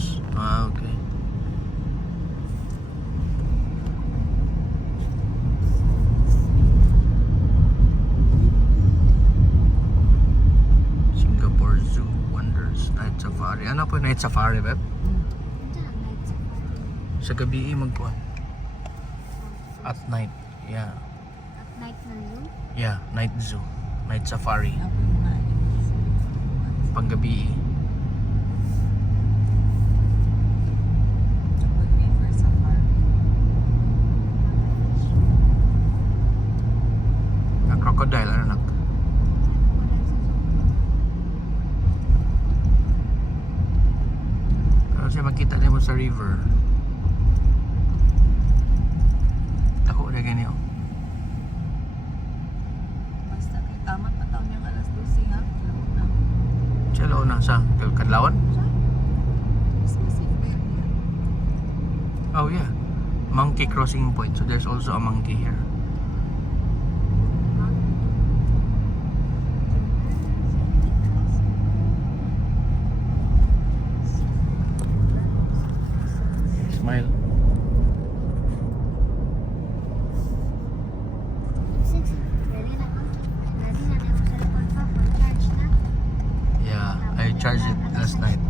Galapagos. Ah, okay. Singapore Zoo Wonders Night Safari. Ano po Night Safari, Beb? Sa gabi magkuhan. At night. Yeah. At night na zoo? Yeah, night zoo. Night safari. Panggabi. Na crocodile, ano nak? Pero siya makita niyo mo sa river. Tako na ganyan. Basta kay tamat pa taon yung alas 12 ha. Chalo na sa Kadlawan? Christmas Eve ba yan? Oh yeah. Monkey crossing point. So there's also a monkey here. Smile. Yeah, I charged it last night.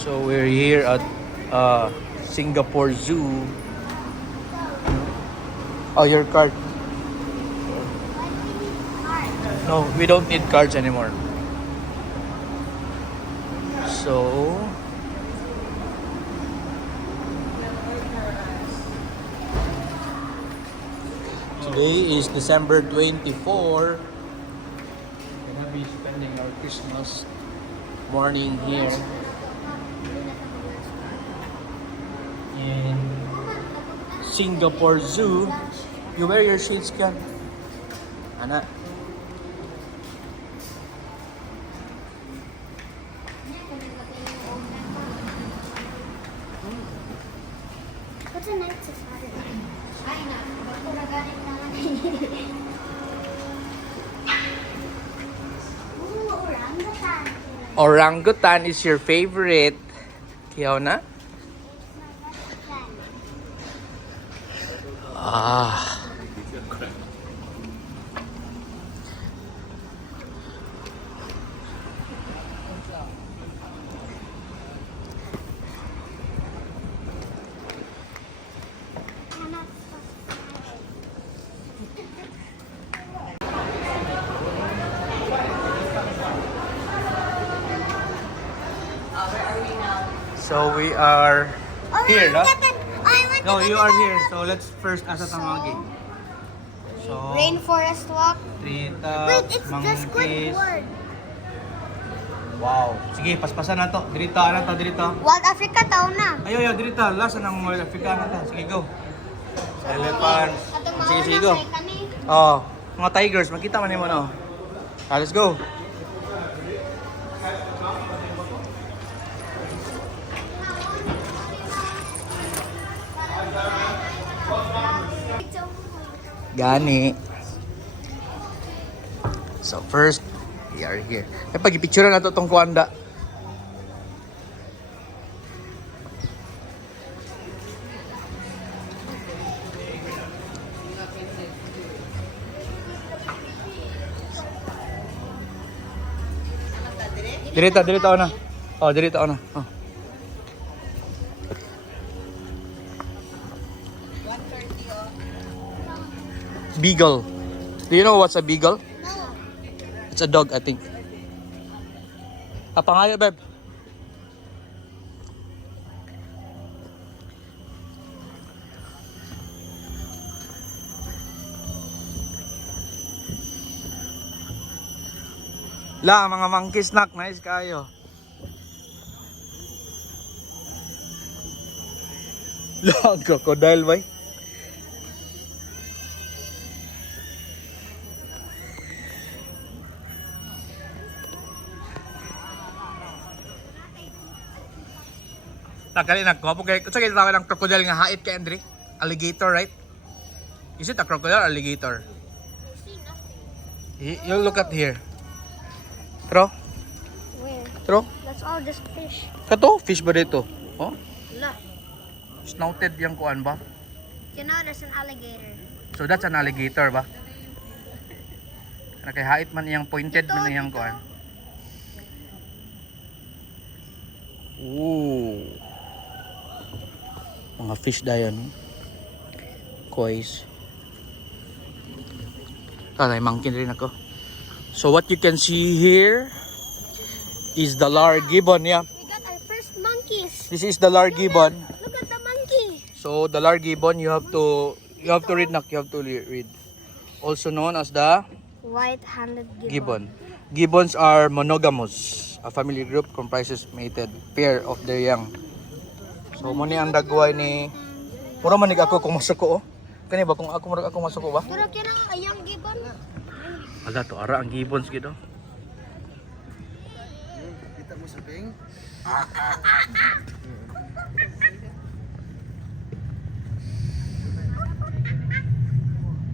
So we're here at Singapore Zoo. Oh, your card. No, we don't need cards anymore. So today is December 24. We're gonna be spending our Christmas morning here in Singapore Zoo. You wear your shades, Ken? Anak. What's a night safari? Ooh, orangutan. Orangutan is your favorite. Kiona? Ah. So we are here, no? No, you are here. So let's first asa tamagi. So Rainforest walk. Trita, Wait, it's the monkeys. Squidward. Wow. Sige, paspasan na to. Dirita, ano to, dirita? Wild Africa taon na. Ayo, dirita. Lasa ng Wild Africa na to. Sige, go. Elephant. Sige, sige, go. Oh, mga tigers. Makita man mo, no? Let's go. Gani. So first, we are here. Pag i-picture na to tong kuanda. Dirita na. Oh, dirita na. Oh. Beagle. Do you know what's a beagle? No. It's a dog, I think. Pangayo, babe. La, mga monkey snack. Nice kayo. La, ang crocodile ba? Nakali na ko. Kung saan kita ng crocodile nga hait kay Andre? Alligator, right? Is it a crocodile or alligator? See nothing. You look at here. Tro? Where? Tro? That's all just fish. Kato? Fish ba dito? Oh? Look. Snouted yung kuan ba? You know there's an alligator. So that's an alligator ba? Nakahait man iyang pointed man iyang kuan. Ooh. Mga fish dayon. Kois. Ay, monkey rin ako. So what you can see here is the lar gibbon, yeah. We got our first monkeys. This is the lar gibbon. Look at the monkey. So the lar gibbon, you have to read, nak. You have to read. Also known as the White-handed gibbon. Gibbons are monogamous. A family group comprises mated pair of their young. So mo ni ang dagway ni puro manig ako kung masuko, oh. Kani ba kung ako masuko ba? Pero kaya nga ayang gibbon. Ala to ara ang gibbons gid, oh. Kita mo sa ping?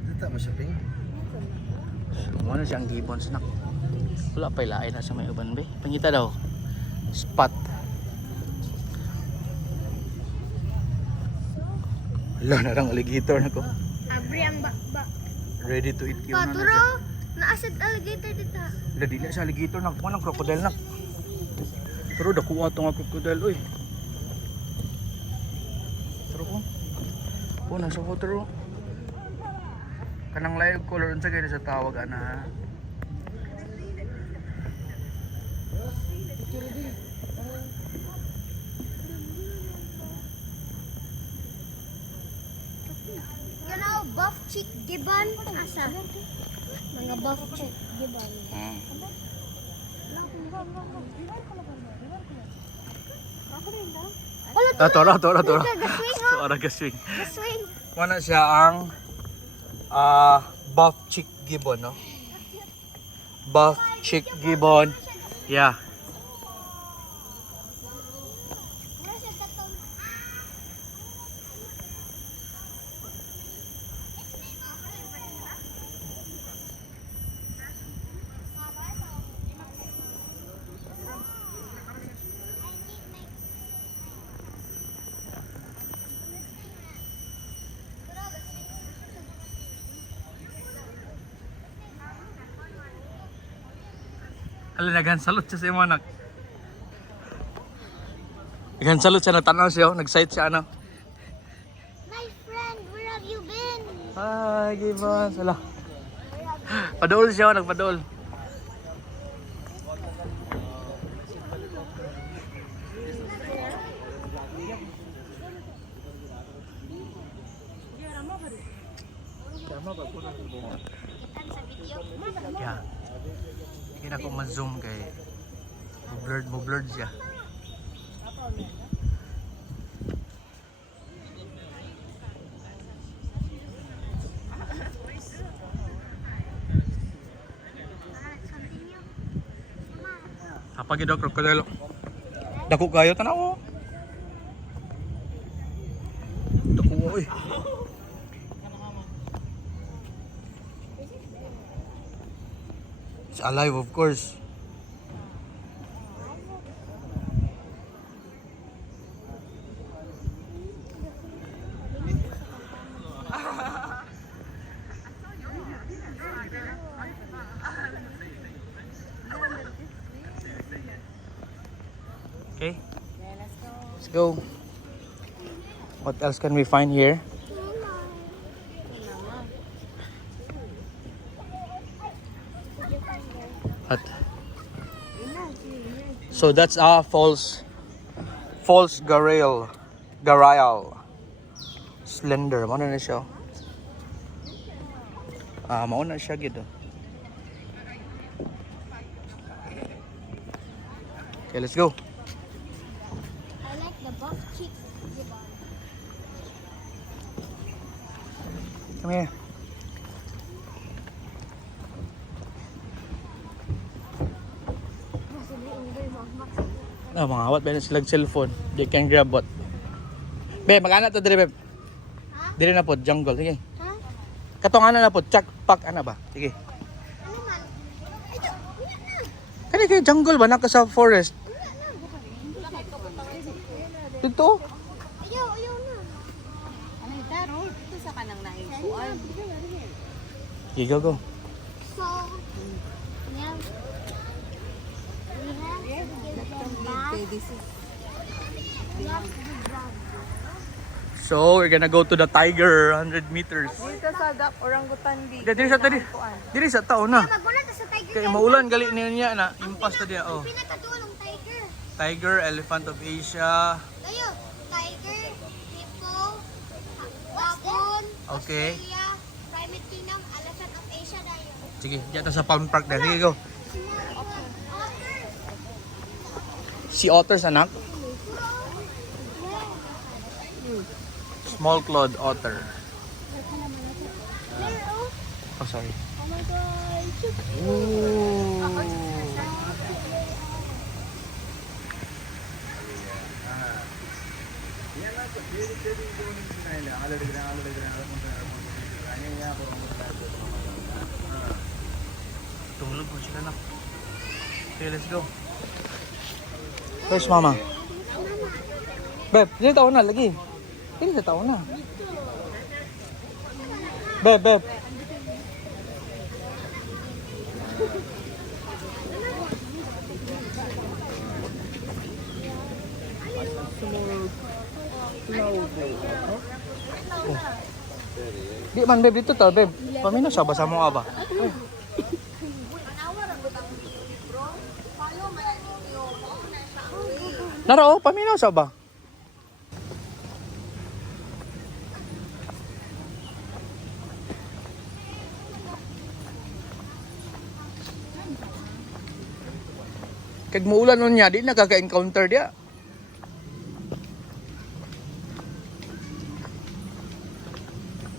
Kita mo sa ping? Mo na siyang gibbons nak. Wala pa ilain na sa may uban be. Pangita daw. Spot. Wala na lang alligator na ko. Abri ang ba. Ready to eat yun na Paturo, siya. naasid alligator dito. Wala dili sa alligator na. Kuha ng crocodile na. Pero dakuha ito nga crocodile, uy. Pero ko. Oh, nasa water, oh. Kanang live color unsa kay sa tawag ana. You know, buff chick gibbon? Asa? Mga buff chick gibbon. Ah, tora. Gaswing ho! Tora gaswing. Gaswing! Mana siya ang buff chick gibbon, no? Buff chick gibbon. Yeah. Hala, naghansalot siya sa imo, anak. Naghansalot siya, natanaw siya, oh. Nag-sight siya, ano. My friend, where have you been? Hi, Gibbon. Sala. Padool siya, nagpadool. Yeah. Hindi na ako ma-zoom kay blurred siya. Apa gid crocodile? Dako kayo tanaw. Dako oy. It's alive, of course. Okay, let's go. What else can we find here? What? So that's false Garail. Slender. Ano na siya? Mauna siya gid. Okay, let's go. I like the buff chick gibbon. Come here. Mga awat ba na silang cellphone. They can grab what. Beb, mag-ana to dire, beb. Ha? Dire na po, jungle. Sige. Ha? Katong ano na po, chak pak ana ba? Sige. Ano man? Ito, wala na. Kani kay jungle ba naka sa forest? Wala na. Dito. Ayaw na. Ano yung taro? Ito sa kanang naikuan. Okay, go, go. So, yeah. We have to give them back. This is We have to give them. So, we're gonna go to the tiger, 100 meters. dito sa orangutan di. Diri sa tadi. Diri sa tao na. Magmula ta sa tiger. Kay maulan gali niya na, impas ta diya oh. Pinakatulong tiger. Tiger, elephant of Asia. Tayo, tiger, hippo, baboon, Okay. Australia, primate kingdom, elephant of Asia dayo. Sige, diyan ta sa Palm Park na. Sige, go. Otter. Sea otters anak. Small clawed otter. Oh, sorry. Oh my God. Ooh. Tulog po sila na. Okay, let's go. Where's mama? Beb, dito tao na, lagi. Dito tao na. Beb. Di man, beb, dito to, beb. Pamino siya, basa mo nga ba? Naro, paminaw siya ba? Kag muulan nun niya, di nakaka-encounter dia.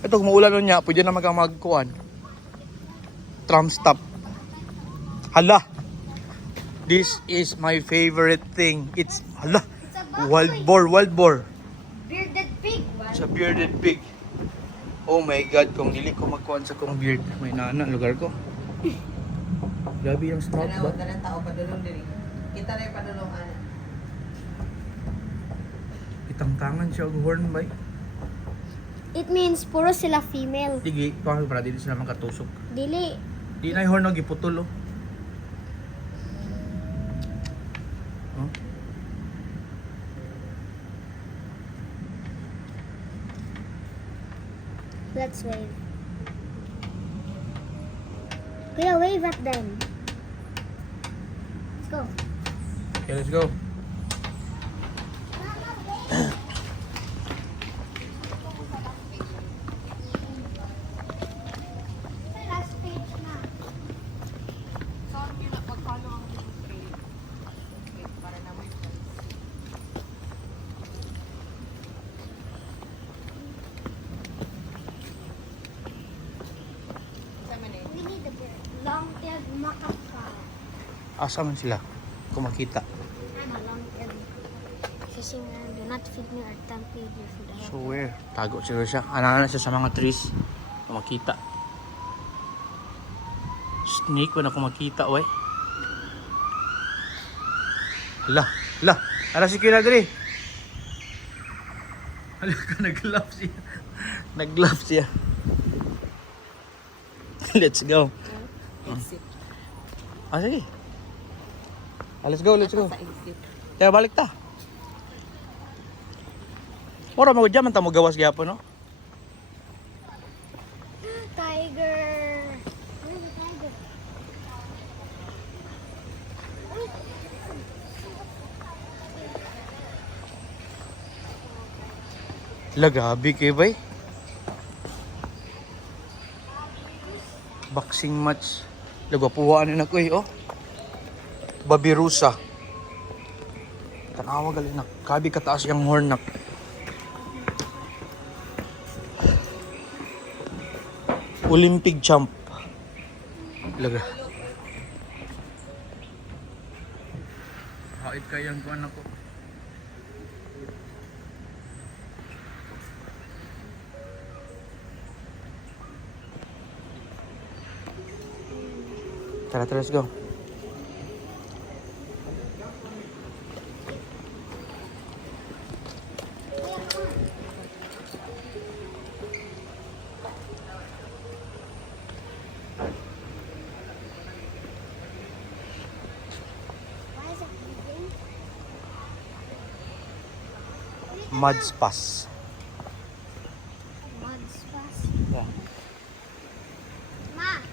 Ito, kung muulan nun niya, pwede na magkuhan. Tram stop. Hala! This is my favorite thing. It's, hala! It's a buffalo. Wild boar. Bearded pig. It's a bearded pig. Oh my God, kung dili ko magkuhan sa kong beard, may nana lugar ko. Grabe yung snout ba? Dalang tao padulong diri. Kita na yung padulong ana. Itangtangan siya og horn ba? It means puro sila female. Digi, paano para dili sila makatusok. Dili. Di na yung horn og iputol oh. Huh? Let's wave. Kuya, wave at them. Let's go. Okay, let's go. Last page na. So, yun na pag-follow ang trade. Wait, para na may We need a bird. Long-tailed macaw. Asa man sila? Kung makita. Ano, long-tailed. Kasi nga, do not feed me or tempt me with food. So where? Tago siguro siya. Ana na siya sa mga trees. Kung makita. Snake wala kung makita, oy. Hala. Ara si Kira diri. Hala ka nag-glove siya. Nag-glove siya. Let's go. exit. Ah, sige. Ah, let's go. Sa exit. Kaya balik ta. Ora mo dyan man ta mo gawas gyapon no. Tiger. Where's the tiger? Lagabi kay bay. Boxing match. Lagapuhaan na ko oh. Babirusa. Tanawa gali nak. Grabe kataas yung horn nak. Olympic jump. Laga. Hait kayang kuan ako. Tara, tara, let's go. Why is it moving? Mud spas. Mud spas. Yeah. Ma!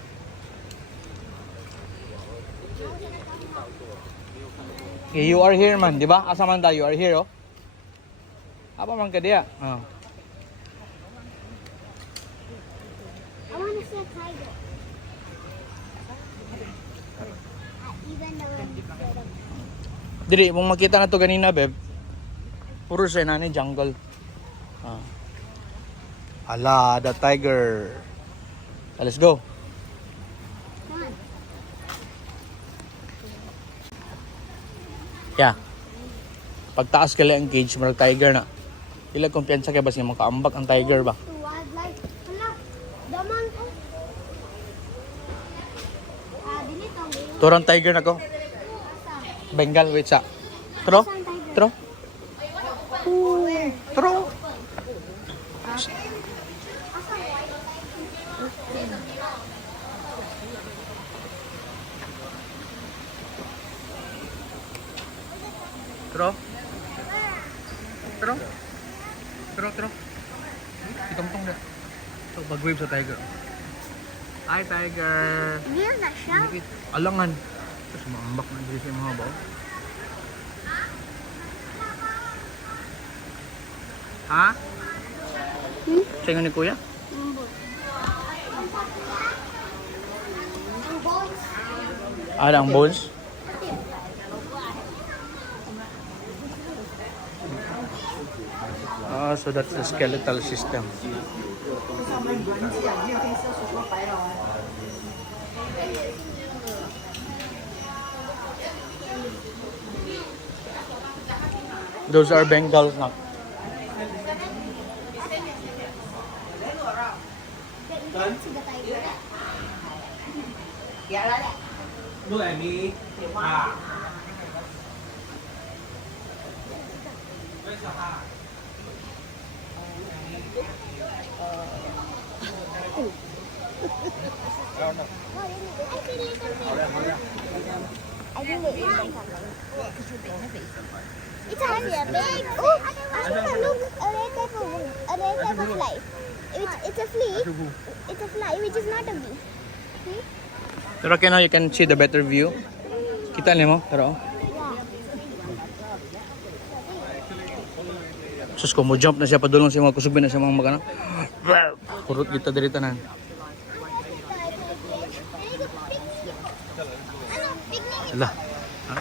Okay, you are here man, di ba? Asa man da, you are here, oh. Apa man ka diya? Oh. I want to see a tiger. Even the Diri, mong makita na to ganina, beb. Puro siya na ni jungle. Ah. Ala, the tiger. Ah, let's go. Come on. Yeah. Pagtaas ka lang ang cage, marag tiger na. Ilag kumpiyansa kay bas nga makaambak ang tiger ba? To wildlife. Hala, daman ko. Dinito. Turang tiger na ko. Bengal, wait sa. Tro? Tro? Where? Tro? Tro? Tro? Tro, tro. Itong-tong na. So, mag-wave sa tiger. Hi, tiger. Real na siya. Alangan. Tapos maambak na dito yung mga baw. Ha? Sa'yo ni kuya? Ang bones. Ah, ang bones? Ah, so that's the skeletal system. Those are Bengals na. See the tiger. I think they eat like it's a big. Oh, look, a red type of fly. It's a flea. It's a fly, which is not a bee. See? Pero okay now you can see the better view. Kita niyo mo? Pero sus ko mo jump na siya padulong siya mga kusubin na siya mga magana. Kurot kita diri tanan. Ala. Ha?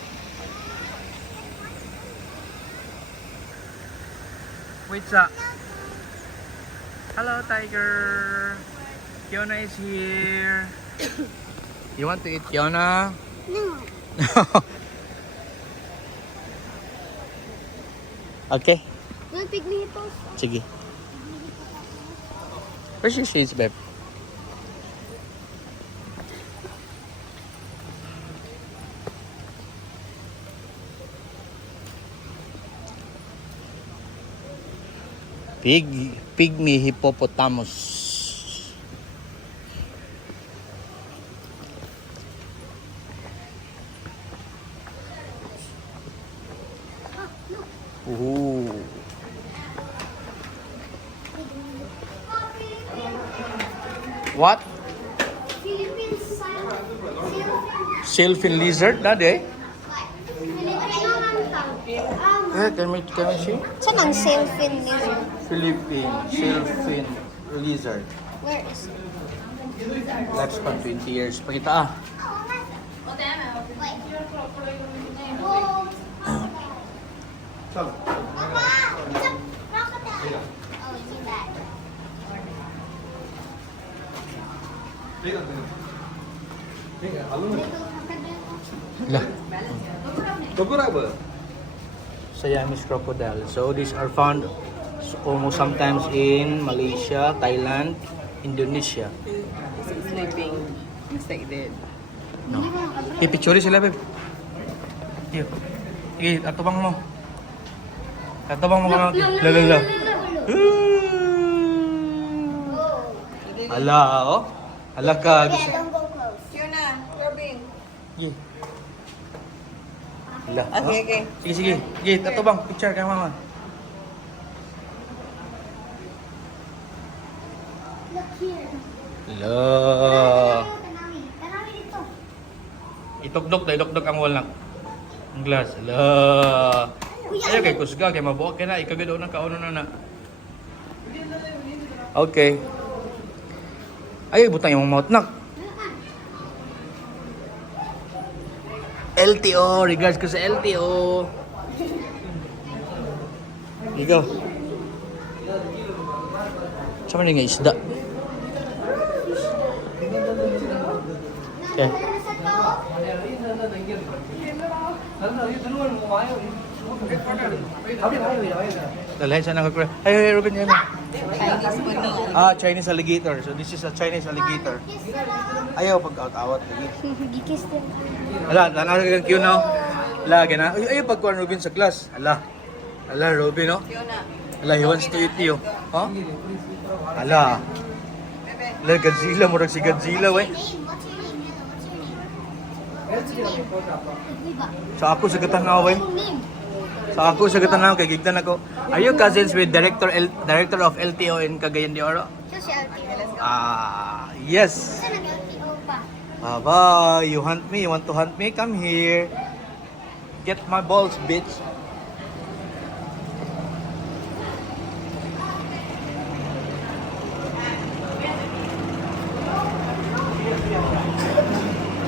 Wait sa. Hello tiger. Kiona is here. You want to eat Kiona? No. Okay. No pygmy hippos. Sige. Where's your shades, babe? Pygmy hippopotamus. Ooh. What? Philippine Sailfin lizard na de? Can we see? Saan ang sailfin lizard? Philippine sailfin lizard. Where is it? Lifespan 20 years. Pakita ah. Papa, it's a crocodile. Oh, you mean that? Little crocodile. Siamese crocodile. So these are found almost sometimes in Malaysia, Thailand, Indonesia. It's sleeping. It's like that. No. Pipicture sila, babe. Iyo. Sige, atubang mo. Atubang mo ka. Lalala. Ala, oh. Ala ka. Yeah, don't go close. Fiona, Robin. Sige. Ala. Okay, okay. Sige, sige. Sige, atubang. Picture kay mama. Look here. Ala. Tanami. Tanami dito. Itokdok dahil dokdok ang wal na. Ang glass. Ala. Ayaw kay kusga kay mabuo kay na ikagado na kauno na. Okay. Ayaw butang yung mouth nak. LTO, regards ko sa LTO. Ikaw. Sama rin nga isda. Okay. Dalahin siya nakakuha. Ay, Ruben yan. Chinese one no. Chinese alligator. So this is a Chinese alligator. Ayaw pag-out-awat lagi. Gikis din. Ala, tanaw kang cute no? Ala, gana. Ayaw pagkuhan Ruben sa class. Ala. Ala, Ruben no? Fiona. Ala, he wants to eat you. Huh? Ala. Ala, Godzilla. Murag si Godzilla, wey. What's your name? What's your name? So ako sa katanaw, wey. Name. So ako sa katanaw, kay gigtan ako. Are you cousins with director of LTO in Cagayan de Oro? Siya si LTO. Yes. Siya nag-LTO pa. Aba, you hunt me? You want to hunt me? Come here. Get my balls, bitch.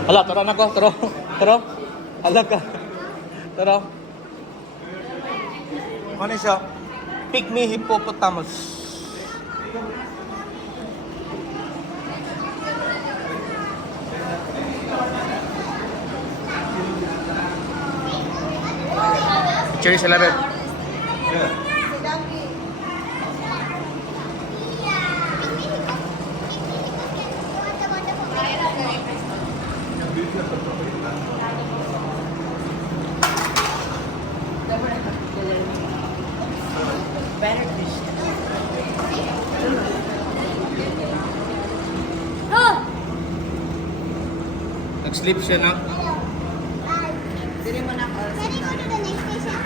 Hala, tara na ko. Tara. Tara. Hala ka. Tara. Ano siya? Pygmy hippopotamus. Cherry sila, babe. Better fish. Nag-sleep siya na. Dili mo na Can you go to the next station?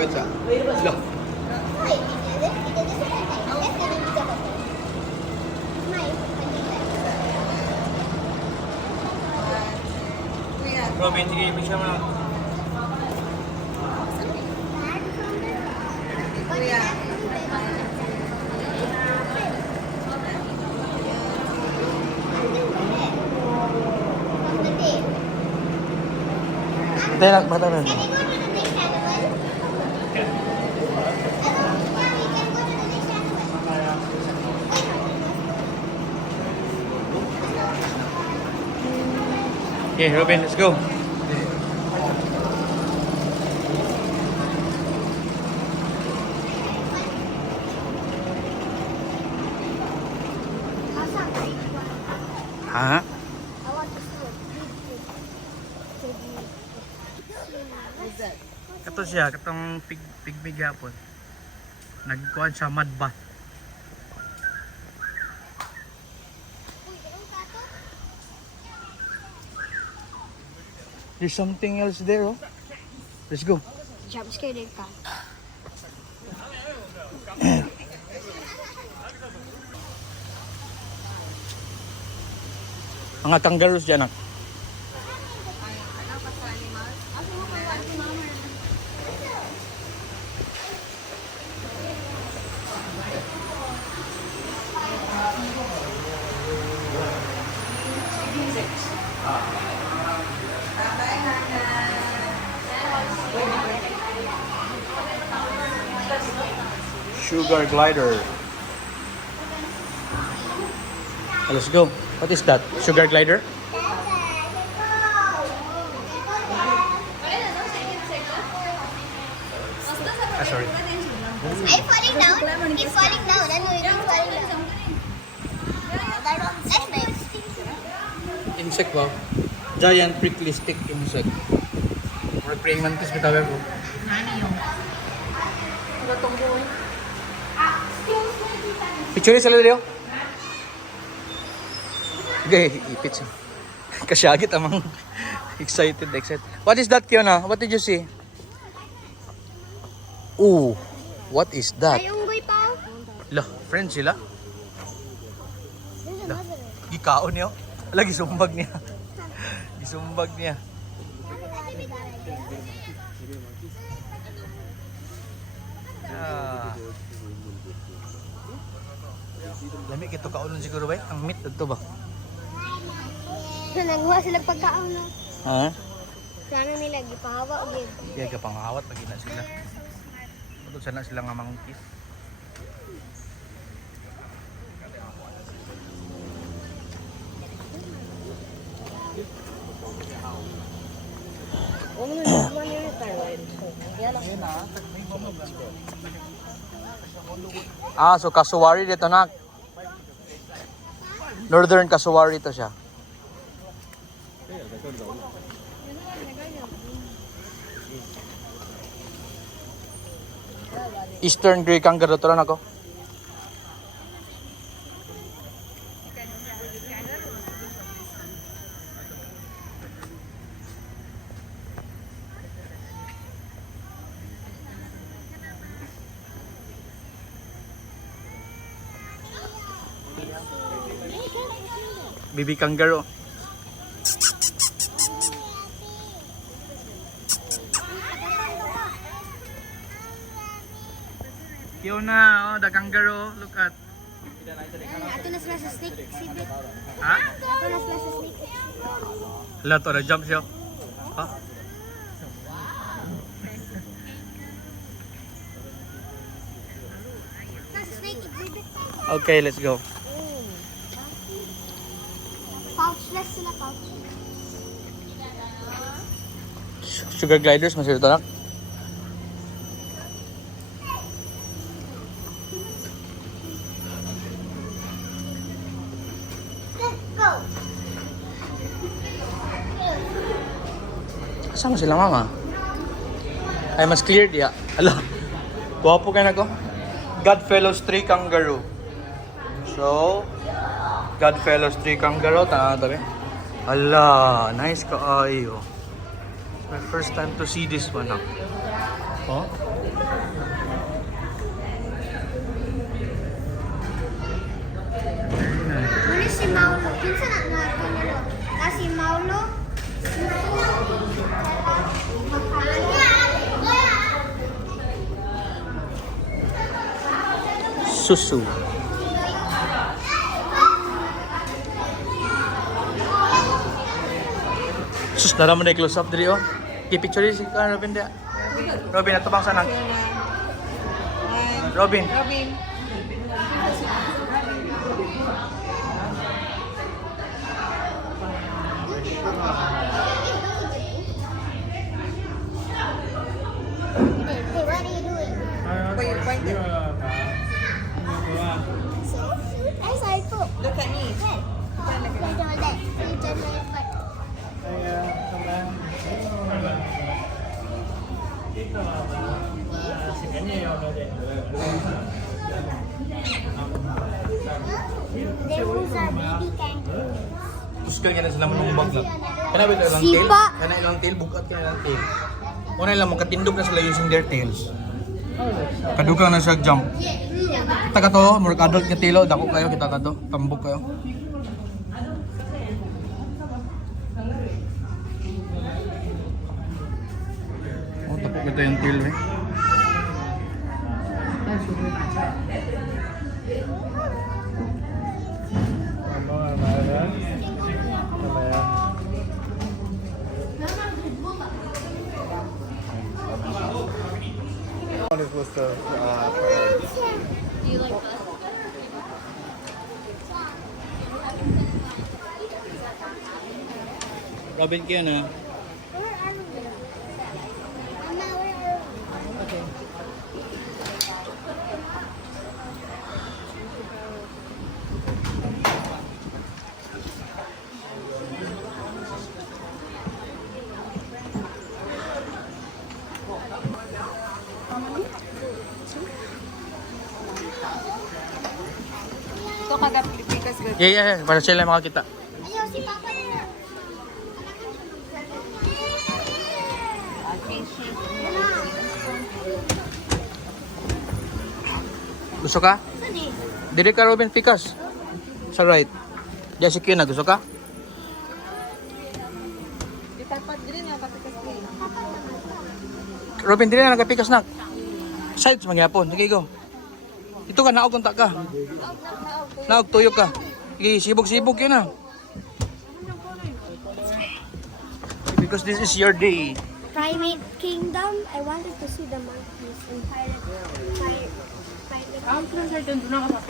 Wait siya. Look. Wait, it is a Let's go to the Nice. Kuya. Robin, sige, picture mo na. Kuya. Tayo lang, bata na. Can you go to the next animal? Yeah, we can go to the next animal. Okay, Robin, let's go. Ha? I want to see What's that? Kato siya, katong pigmig hapon. Nagkuhan siya mud bath. There's something else there, oh. Let's go. Jump scared ka. Mga kangaroos dyan, ah. Sugar glider. Let's go. What is that? Sugar glider? Sorry. I'm falling down. It's falling down. I know it's falling down. That's nice. Insect ba? Giant prickly stick insect. Or praying mantis bitaw ko. Nani yung? Gatong buhay. Picture sa lalo. Okay, ipit siya. Kasyagit amang excited. What is that, Kiona? What did you see? Ooh, what is that? Ay, unggoy pa. Lah, friends sila. There's another one. Gikaon niyo. Lagi sumbag niya. Gisumbag niya. Ah. Lami kito kaunon siguro ba? Ang meat dito ba? Nanguha sila pagkaon na. Ha? Sana nila gipahawa o gid. Kaya ka panghawat pag ina sila. Patod sana sila nga mangkis. Ah, so kasuwari dito na. Northern kasuwari to siya. Eastern Grey Kangaroo to lang ako. Baby kangaroo. Kiona, oh, the kangaroo. Look at. Ato na sila sa snake exhibit. Ha? Ato na sila sa snake exhibit. Hala to, na-jump siya. Ha? Nasa snake exhibit. Okay, let's go. Pouchless sila, pouchless. Sugar gliders, masira to na. Let's go. Kasama sila mama. Ay, mas clear diya. Ala, guwapo ka na ko. Godfellows 3 kangaroo. So, Godfellows 3 kangaroo. Tana tabi. Ala, nice ka ayo. My first time to see this one. Oh? Muna si Maulo. Pinsa na natin nila. Kasi Maulo. Susu. Sus, nara mo na close up diri oh. I-picture si Robin dia. Robin, atabang sana. Robin. Robin. Hey, what are you doing? Point it. I saw it too. Look at me. They told that. You turn my butt. There was a baby kangaroo. Tuskal ka na sila manumbag lang. Kana ba ilang tail? Sipa. Kana ilang tail, bukat ka ilang tail. Una lang, makatindog na sila using their tails. Kadugang na siya jump. Kita ka to, more adult nga tilo, dako kayo, kita ka to, tambok kayo. Oh, tapok ito yung tail eh. most of Do you like that? Robin Kian na. Where are we? Mama, where are we? Okay. Ito kagabi because good. Yeah. Para sila makakita. Ayaw, si Papa na. Gusto ka? Saan eh? Dili ka Robin Picas. Sa right. Diyan si Kian na. Gusto ka? Ipapag din niya kasi kasi. Robin, dili na nagapikas na. Sides mangyapon. Sige, go. Ito ka, naog kontak ka. Naog, tuyok ka. Sige, sibog-sibog yun na. Because this is your day. Primate Kingdom. I wanted to see the monkeys in Pirate.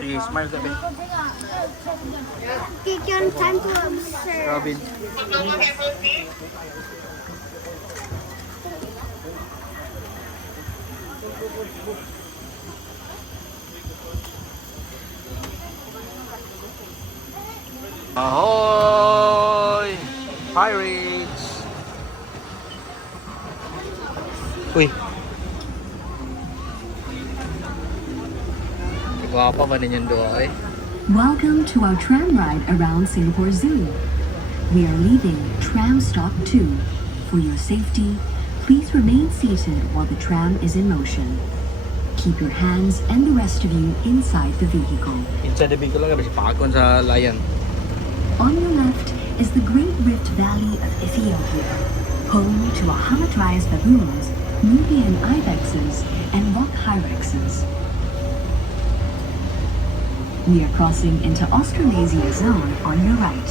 Sige, smile ka, Ben. Take your time to observe. Robin. Ahoy! Pirates! Uy! Guwapa ba ninyong dua eh? Welcome to our tram ride around Singapore Zoo. We are leaving Tram Stop 2. For your safety, please remain seated while the tram is in motion. Keep your hands and the rest of you inside the vehicle. Inside the vehicle lang, kasi pakakon sa layan. On your left is the Great Rift Valley of Ethiopia, home to Hamadryas baboons, Nubian ibexes, and rock hyraxes. We are crossing into Australasia zone on your right.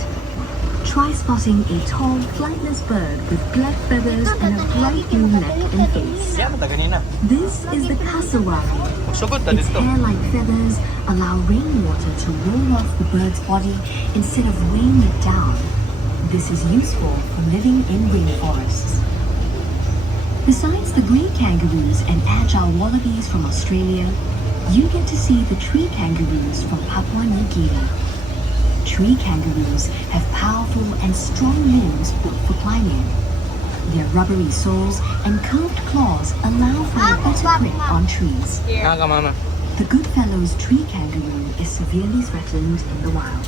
Try spotting a tall, flightless bird with black feathers and a bright blue neck and face. Yan, mata ganina. This is the cassowary. Sugod na Its dito. hair-like feathers allow rainwater to roll off the bird's body instead of weighing it down. This is useful for living in rainforests. Besides the grey kangaroos and agile wallabies from Australia, you get to see the tree kangaroos from Papua New Guinea. Tree kangaroos have powerful and strong limbs built for climbing. Their rubbery soles and curved claws allow for a better grip on trees. Nga ka, mama. The Goodfellows tree kangaroo is severely threatened in the wild.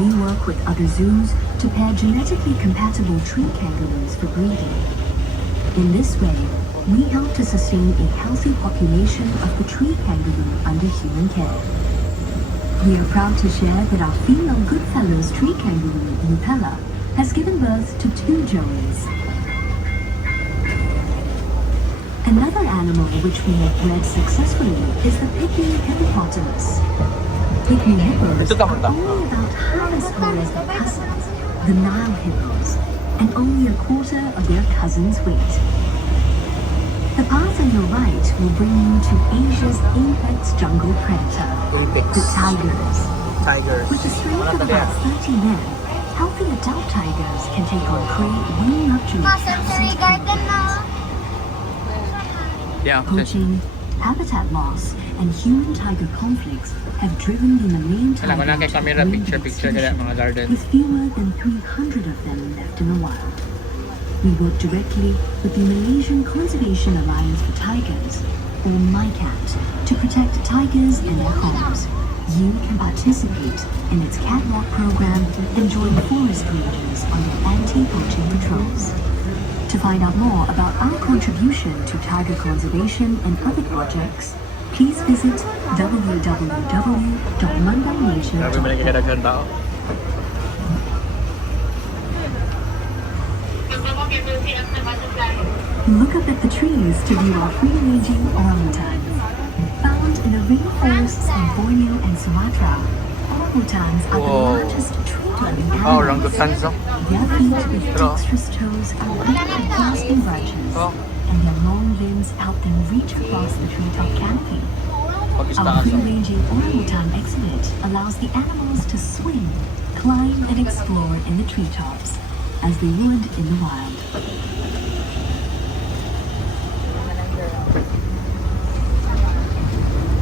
We work with other zoos to pair genetically compatible tree kangaroos for breeding. In this way, we help to sustain a healthy population of the tree kangaroo under human care. We are proud to share that our female Goodfellows tree kangaroo, Rupella, has given birth to 2 joeys. Another animal which we have bred successfully is the pygmy hippopotamus. Pygmy hippos Ito ka, are Marta. only about half as tall as their cousins, the Nile hippos, and only a quarter of their cousins' weight. The path on your right will bring you to Asia's apex jungle predator, Apex. the tigers. Tigers. With a strength of about 30 men, healthy adult tigers can take on prey weighing up to Ma, sensory 1,000 garden na. Yeah. Poaching, habitat loss, and human-tiger conflicts have driven the Malayan Alam ko na kay tiger camera, to picture kaya mga garden. with fewer than 300 of them left in the wild. We work directly with the Malaysian Conservation Alliance for Tigers, or MICAT, to protect tigers and their homes. You can participate in its catwalk program and join forest rangers on their anti-poaching patrols. To find out more about our contribution to tiger conservation and other projects, please visit Sabi www.mandalnature.com. mo na kagadagan tao. Look up at the trees to view our free-ranging orangutans. Found in the rainforests of Borneo and Sumatra, orangutans are the Whoa. largest tree-dwelling Oh, animals. orangutans, no? Their feet with Pero- dexterous toes are webbed with grasping branches, Oh. and their long limbs help them reach across the treetop canopy. Our Pag-istaan. free-ranging orangutan exhibit allows the animals to swing, climb, and explore in the treetops, as they would in the wild.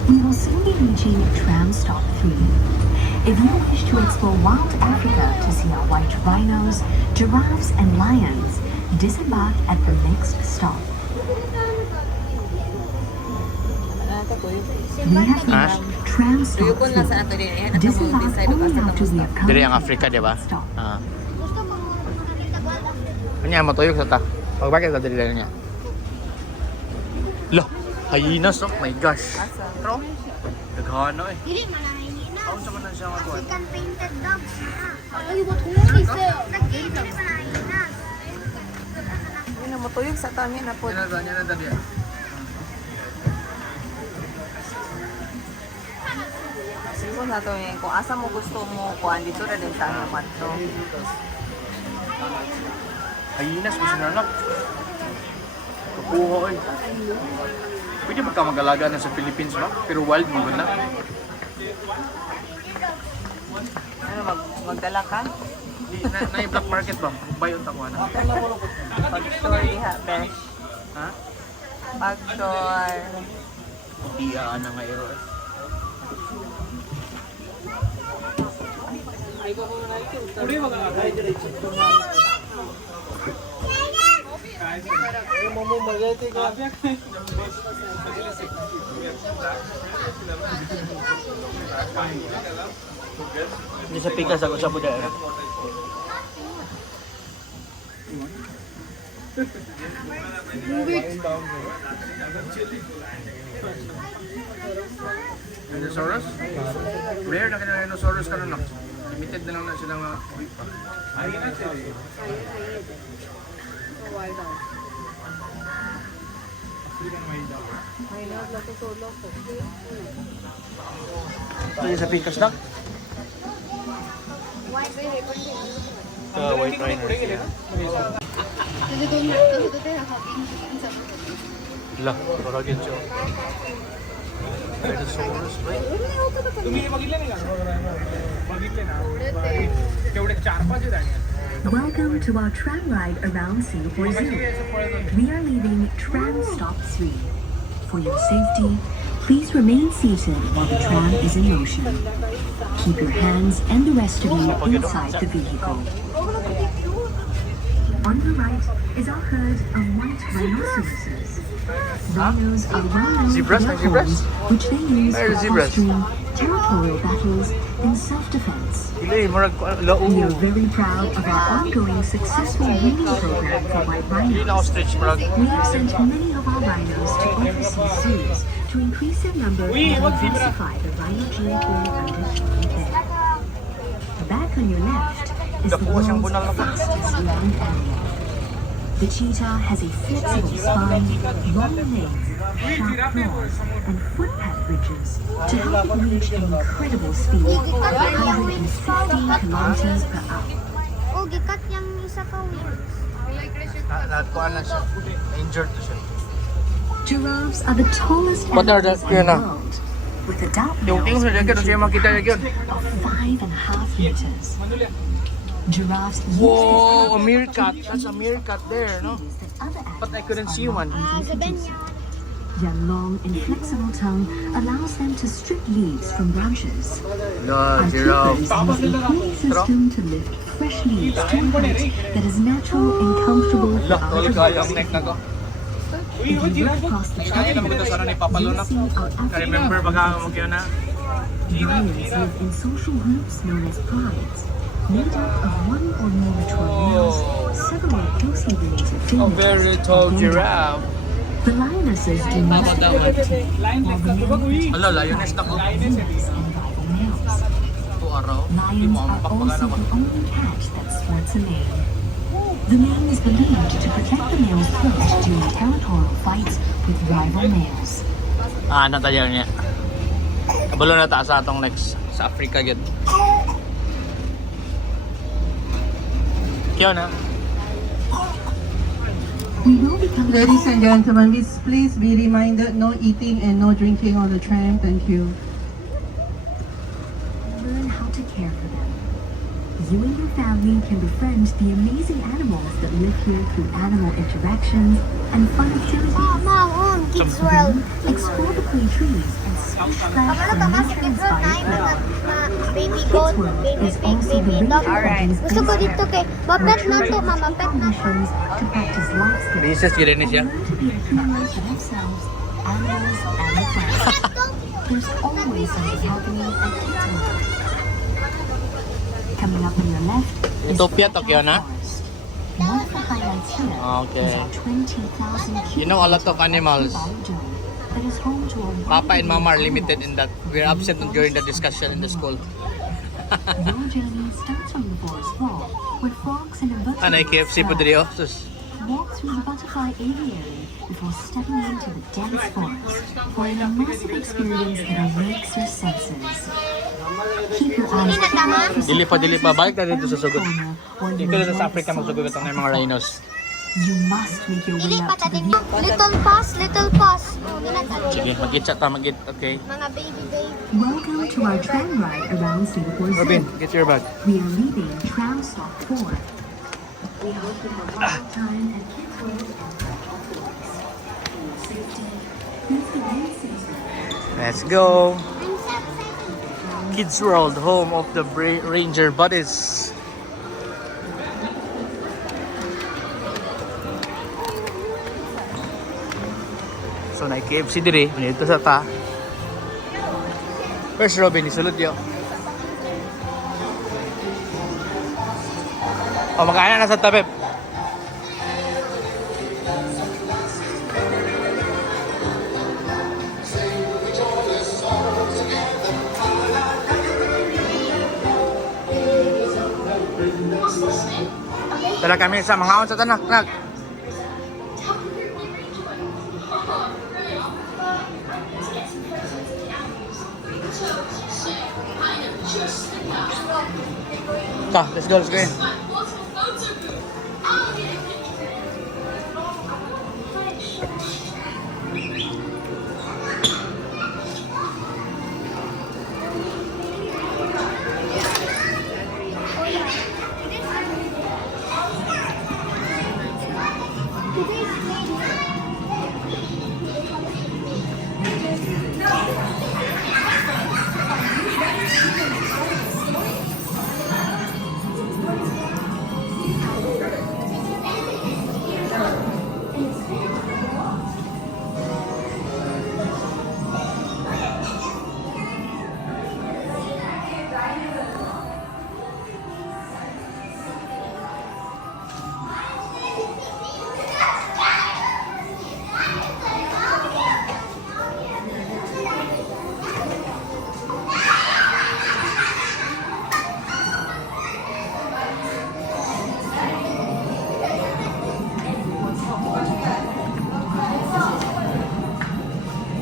We will soon be reaching tram stop 3. If you wish to explore wild Africa to see our white rhinos, giraffes, and lions, disembark at the next stop. We have reached tram stop 4. Disembark only after we have come Diri ang to the Africa, di ba? stop. Ah. Gusto ko makakita guard. Kanya matuyok sa ta. Pag bakit sa diri lang niya? Lo, hyenas oh my gosh. Bro, daghana eh. Dili man ang hihina. Kaon sa man siya nga to. African painted dogs. 여기 뭐 동물이 있어요. dili man ang hihina. Yun na matuyog sa tamin na po. Yan na dali. Siguro na to yun. Kung asa mo gusto mo, kuhan dito na din sa ano man to. Hyenas mo sinanak. Kapuha eh. Pwede ba ka mag-alaga na sa Philippines no? Pero wild mo na. Ano, magdala ka? Na black market ba? Bayon ta ko na. Pag-store diha, besh. Ha? Pag-store. Di na nga ero eh. Hindi sa pikas ako sa buda. Dinosaurus? Rare na kaya dinosaurus ka na. Limited na lang na sila mga Ito sa pikas na? White rhino. Lah, paragin siya. Dinosaurus ba? Welcome to our tram ride around Singapore Zoo. We are leaving tram stop 3. For your safety, please remain seated while the tram is in motion. Keep your hands and the rest of you inside the vehicle. On your right is our herd of white rhinoceroses. Rhinos are well known for Zebras? their May zebras? horns, which they use Where for are zebras? fostering territorial battles and self-defense. Dili, murag We are very proud of our ongoing successful breeding program for white Dili na rhinos. ostrich, murag. We have sent many of our rhinos to overseas zoos to increase their numbers and diversify the rhino gene pool under human care. Back on your left is the Dakuha siyang world's bunal na po. fastest land animal. The cheetah has a flexible spine, long legs, sharp claws, and foot pad ridges to help it reach an incredible speed, 115 kilometers per hour. Oh, gikat niyang isa ka wheels. Nakuha na siya. Injured na siya. Giraffes are the tallest What are the- animals in the yun na. world, with a dark Yung tingin sa dyan, siya makita dyan. of 5.5 meters. Giraffes Whoa, a meerkat. That's a meerkat there, no? But I couldn't see one. Sabihan niya. Their long and flexible tongue allows them to strip leaves from branches. Yeah, Our giraffe. keepers use a cooling system to lift fresh leaves to a height that is natural and comfortable for Lah, our tuloy kayo ang giraffes. neck na ko. If you look across the Kaya naman ito sana ni Papa you'll Luna. see our Remember African baka mo kaya na? lions live in social groups known as prides, made up of one or more mature males, several closely related females, and then giraffe. the lionesses do most of the activity, while the men Hala, lioness na ko. females and rival males. 2 araw. Di Lions mo are mapak also the only cat that sports a mane. The mane is believed to protect the male's throat during territorial fights with rival males. Natayaw niya. Kabalo na ta sa atong next sa Africa gid. Kyo na. We will be coming. Ladies and gentlemen, please be reminded, no eating and no drinking on the tram. Thank you. Learn how to care for them. You and your family can befriend the amazing animals that live here through animal interactions and fun activities. Mama, Kids World. Explore the play trees and splash Kamala for ka kasi nature Kids World na yung inspired mga baby Kids goat, World baby is pig, also the baby dog. Alright. Gusto ko dito kay, mapet na to, mama, pet na to. missions to practice life skills Recess yun rin and siya. learn to be a hero for themselves, animals, and the planet. There's always something happening at Kids World. Coming up on your left is Utopia, Red Tokyo Hat na? Forest. One of the highlights here Okay. is our 20,000 You know a lot of animals. that is home to a Papa and wide Mama are range of limited in that. We're absent during the discussion in the school. Your journey starts from the forest wall, where frogs and invertebrates Anay KFC po thrive. diri oh. Sus. Walk through the butterfly aviary before stepping into the dense forest for an immersive experience that awakes your senses. Keep your eyes peeled for Dili pa. Balik na dito sa surprises sugod. around the corner while you Dito na enjoy sa Africa the magsugod sounds ng of mga the rhinos. You must make your Dili way pa up to the tatin view. Little pass, little pass. Oh, ginagawa. Sige, mag-chat ta, okay. Mga baby, baby. Welcome to our tram ride around Singapore Robin, Zoo. get your bag. We are leaving tram stop 4. We hope you have a wonderful time at Kids World and Central Forest. For your safety, please remain seated. Let's go. I'm so excited. Kids World, home of the Ranger Buddies. So, na-KFC diri. Dito sa ta. First, Robin, isulod yun. O, makain na sa tabib. Dala kami sa mga sa tanak. Let's go, let's go in.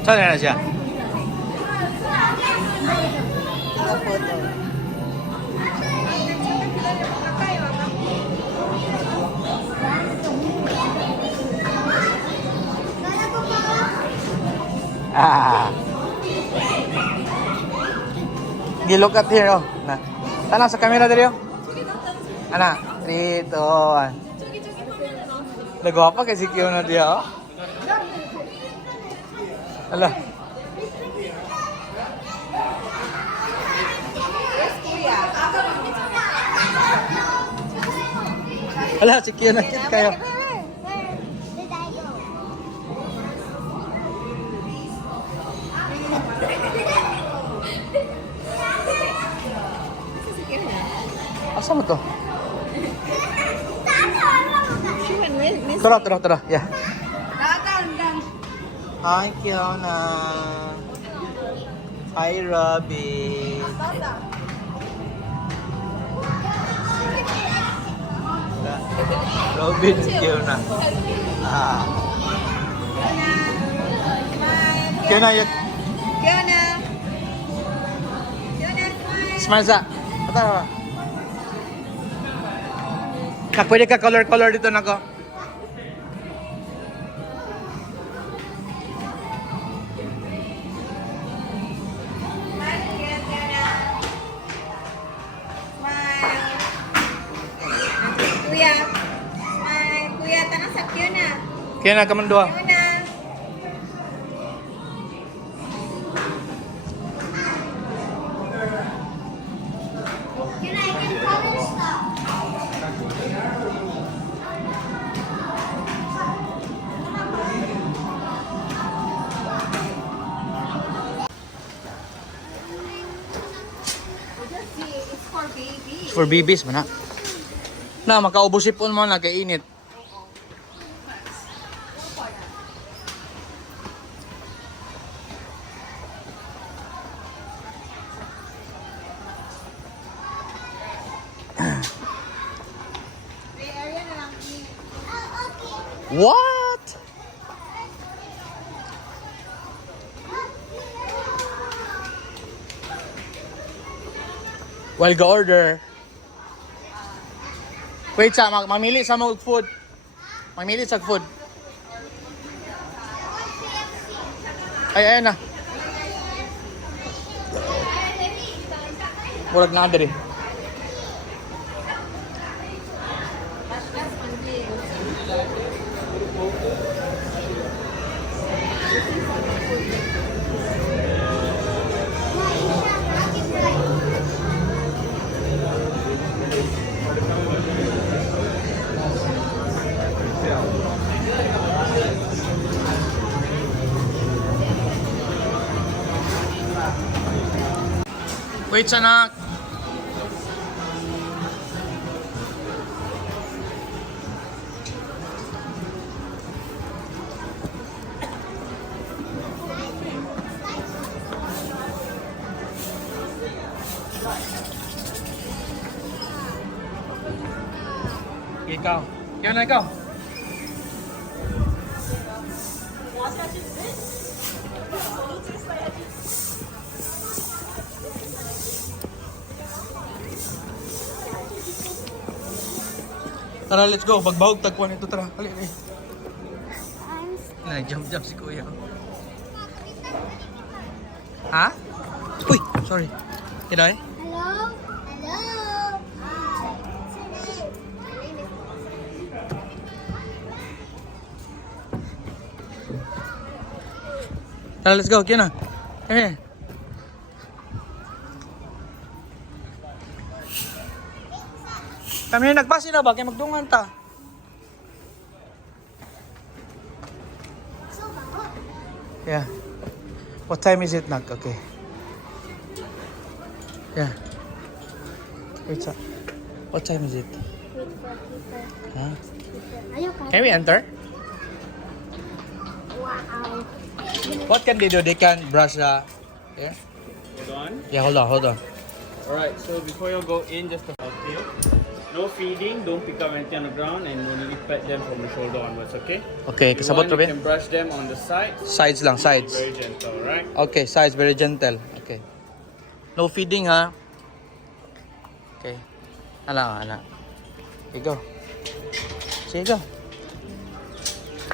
Saan na siya? Look at here, oh. Na. Tana sa camera diri, oh. Ana, 3, 2, 1. Nagwapa kay si Kyo na diya, oh. Ala. Ala, si Kyo na kit kayo. Did I go? Asa mo to? Tara. Yeah. Hi, Kiona. Hi, Robin. Robin, Kiona. Kiona, yun. Smile sa. Tara. Pwede ka color dito na ko. Kaya na kamandua. It's for baby. For babies man na. Na makaubos ipon mo na kay init. What? Well, go order. Wait sa, mamili sa mga food. Mamili sa food. Ay, ayan na. Bulag na diri. Wait sa nak. Ikaw. Kaya na ikaw. Tara, let's go. Pagbahog, tagpuan ito. Tara, hali. Jump si kuya. Ha? Uy, sorry. Kiday? Hello? Hello? Tara, let's go. Kaya na. Eh. Kami nagbasi na ba? Kaya magdungan ta. Yeah. What time is it, Nak? Okay. Yeah. Wait, so, what time is it? Huh? Can we enter? Wow. What can they do? They can brush the... Yeah? Hold on. Yeah, hold on. Alright, so before you go in, just to help you. No feeding, don't pick up anything on the ground, and only pet them from the shoulder onwards, okay? Okay, If you kasabot want, you Robin. can brush them on the sides. Sides lang, sides. Very gentle, right? Okay, sides, very gentle. Okay. No feeding, ha? Okay. Ala. Okay, go. Sige, go.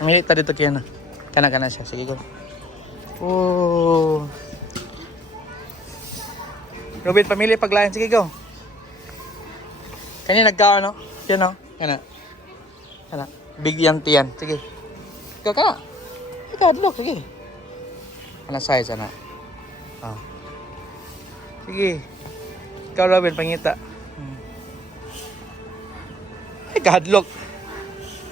Ang ta dito kaya na. Kana siya. Sige, go. Oh. Robin, pamili paglayan. Sige, go. Kanina nagkao, no? Yan, no? Kana. Big yan, tiyan. Sige. Ikaw ka. Ikaw, adlock. Sige. Ano size, ano? Oh. Sige. Ikaw, Robin, pangita. Ay, gadlock.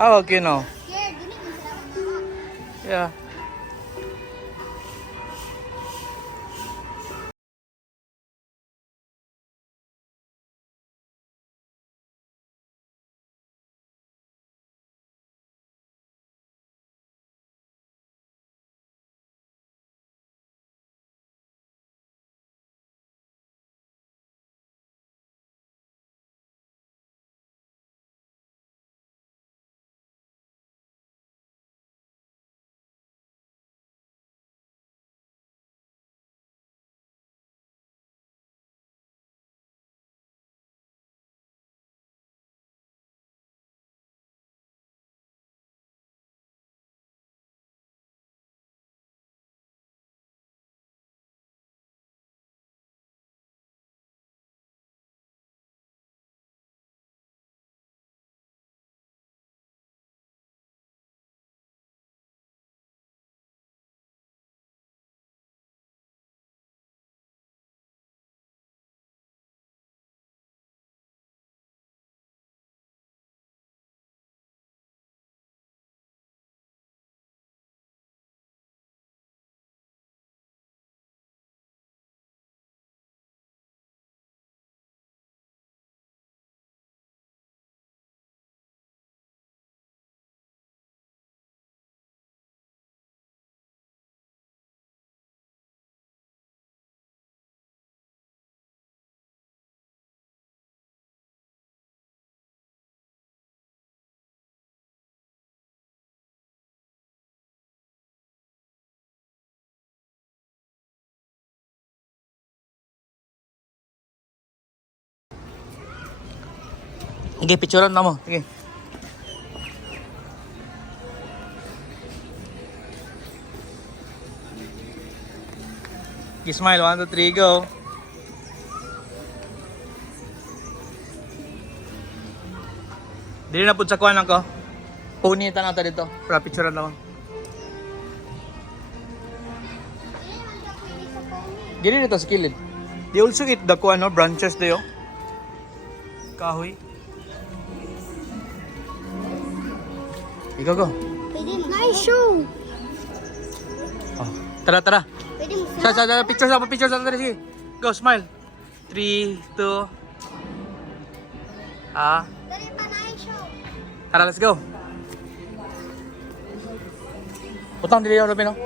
How okay, no? Scared, dili man sila manama. Yeah. Sige, picturean na mo. Sige. Sige, smile. 1, 2, 3, go. Dili na po sa kuhan ko. Punitan natin dito. Para picturean naman. Gini dito sa kilid. They also eat the kuhan, no? Branches dayo. Kahoy. Ikaw go. Pwede mo. Nice show. Oh. Tara, tara. Pwede mo. Sa, picture sa, picture sa. Sige. Go, smile. 3, 2. Dari pa nice show. Tara, let's go. Utang dili yung Robin, no?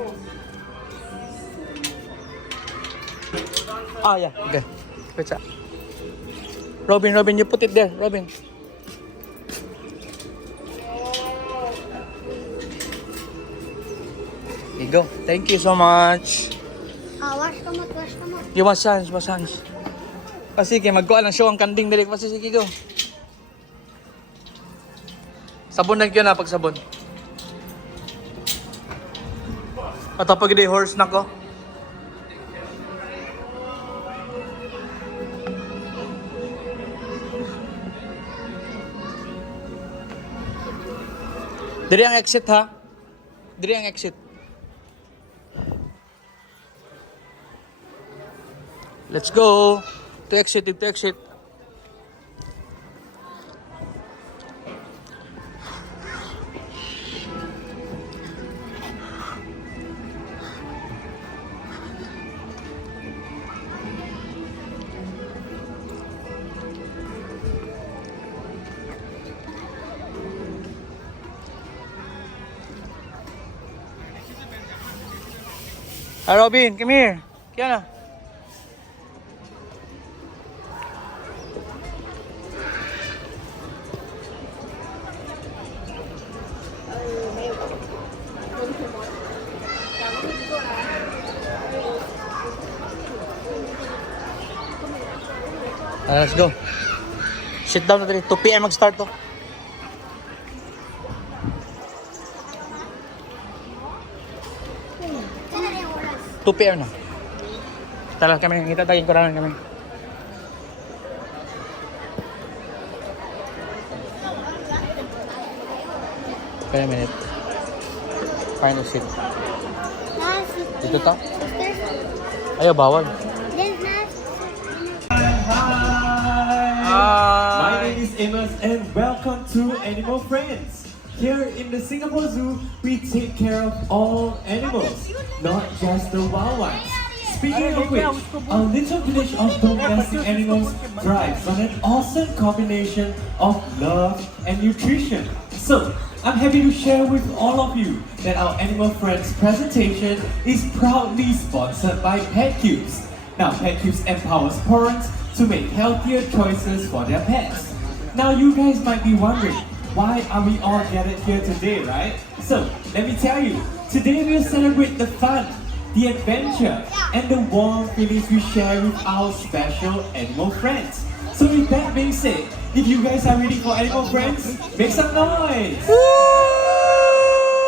Yeah. Okay. Wait a. Robin, you put it there, Robin. Here you go. Thank you so much. Wash ka mo, wash ka mo. You wash hands. Sige, magkuha ng show ang kanding dali. Sige, go. Sabon lang yun na pag sabon. At pag hindi horse na ko. Diri ang exit ha. Diri ang exit. Let's go. To exit. Hi Robin, come here. Kiana. Let's go. Sit down na dali. 2 PM mag-start to. Sana rin oras. 2 PM na. Tala kami, itatagin ko naman kami. Wait a minute. Find a seat. Dito to? Ayaw, bawal. My name is Amos and welcome to Animal Friends. Here in the Singapore Zoo, we take care of all animals, not just the wild ones. Speaking of which, our little village of domestic animals thrives on an awesome combination of love and nutrition. So, I'm happy to share with all of you that our Animal Friends presentation is proudly sponsored by PetCubes. Now, PetCubes empowers parents to make healthier choices for their pets. Now, you guys might be wondering, why are we all gathered here today, right? So, let me tell you, today we'll celebrate the fun, the adventure, and the warm feelings we share with our special animal friends. So with that being said, if you guys are ready for Animal Friends, make some noise!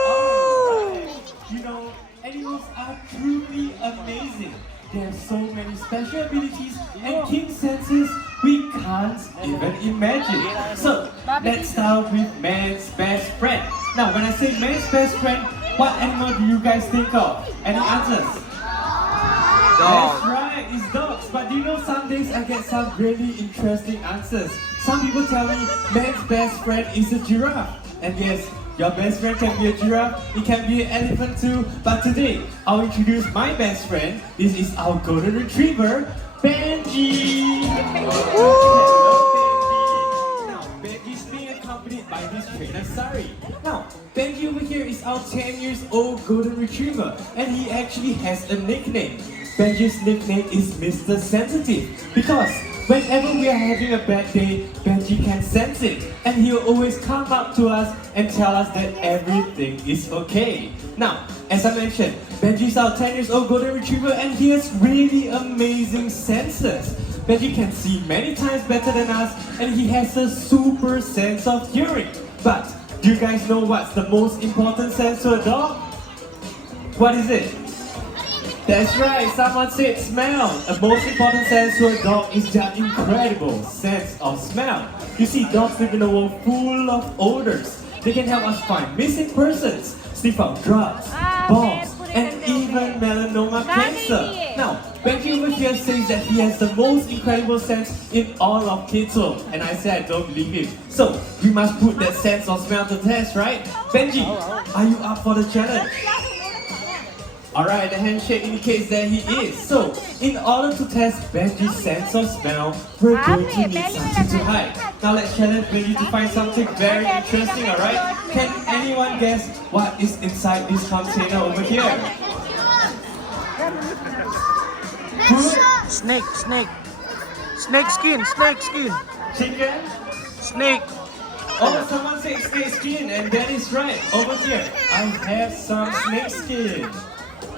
Alright. You know, animals are truly amazing. They have so many special abilities and keen senses we can't even imagine. So, let's start with man's best friend. Now, when I say man's best friend, what animal do you guys think of? Any answers? That's right, it's dogs. But you know, some days I get some really interesting answers. Some people tell me man's best friend is a giraffe. And yes, your best friend can be a giraffe, it can be an elephant too. But today, I'll introduce my best friend. This is our golden retriever, Benji. Now, Benji's being accompanied by his trainer, Sari. Now, Benji over here is our 10 years old golden retriever, and he actually has a nickname. Benji's nickname is Mr. Sensitive because whenever we are having a bad day, Benji can sense it, and he'll always come up to us and tell us that everything is okay. Now, as I mentioned, Benji's our 10 years old golden retriever, and he has really amazing senses. Benji can see many times better than us, and he has a super sense of hearing. But do you guys know what's the most important sense to a dog? What is it? That's right, someone said smell. The most important sense to a dog is their incredible sense of smell. You see, dogs live in a world full of odors. They can help us find missing persons, sniff out drugs, bombs, and even melanoma cancer. Now, Benji over here says that he has the most incredible sense in all of Kids World, and I said I don't believe him. So, we must put that sense of smell to test, right? Benji, are you up for the challenge? Alright, the handshake indicates that he is. So, in order to test Benji's sense of smell, we're going to need something to hide. Now let's challenge Benji to find something very interesting, alright? Can anyone guess what is inside this container over here? Snake, snake. Snake skin, snake skin. Chicken? Snake. Oh, someone said snake skin, and that is right. Over here, I have some snake skin.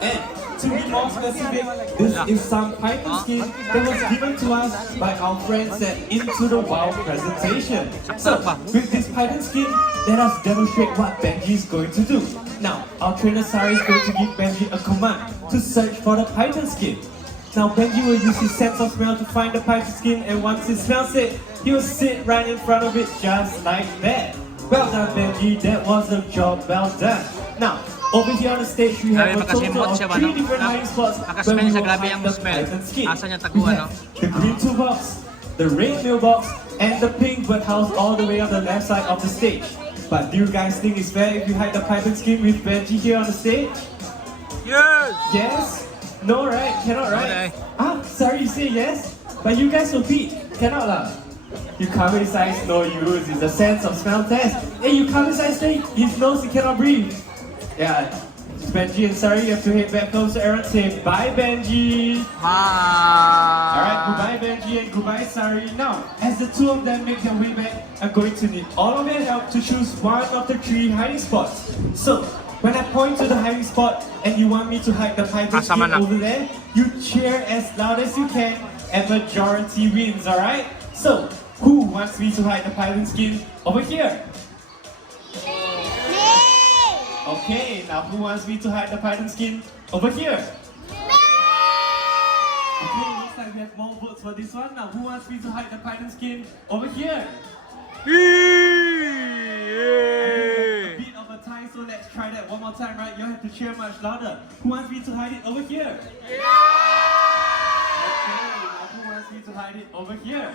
And to be more specific, this is some python skin that was given to us by our friends at Into the Wild presentation. So, with this python skin, let us demonstrate what Benji is going to do. Now, our trainer Sari is going to give Benji a command to search for the python skin. Now, Benji will use his sense of smell to find the python skin, and once he smells it, he will sit right in front of it just like that. Well done, Benji. That was a job well done. Now, over here on the stage, we have a total of 3 different hiding spots where we will hide the python skin. We have the green toolbox, the red mailbox, and the pink birdhouse all the way on the left side of the stage. But do you guys think it's fair if you hide the python skin with Benji here on the stage? Yes! Yes? No, right? Cannot, right? Okay. Ah, sorry, you say yes? But you guys will beat. Cannot lah. You cover his eyes, no use. It's a sense of smell test. Hey, you cover his eyes, his nose, he cannot breathe. Yeah, Benji and Sari, you have to head back home, so everyone say bye, Benji. Bye. Alright, goodbye, Benji, and goodbye, Sari. Now, as the two of them make their way back, I'm going to need all of your help to choose one of the 3 hiding spots. So, when I point to the hiding spot and you want me to hide the python skin over there, you cheer as loud as you can, and majority wins, alright? So, who wants me to hide the python skin over here? Okay, now who wants me to hide the python skin over here? Okay, looks like we have more votes for this one. Now who wants me to hide the python skin over here? A bit of a tie, so let's try that one more time, right? You have to cheer much louder. Who wants me to hide it over here? Okay, now who wants me to hide it over here?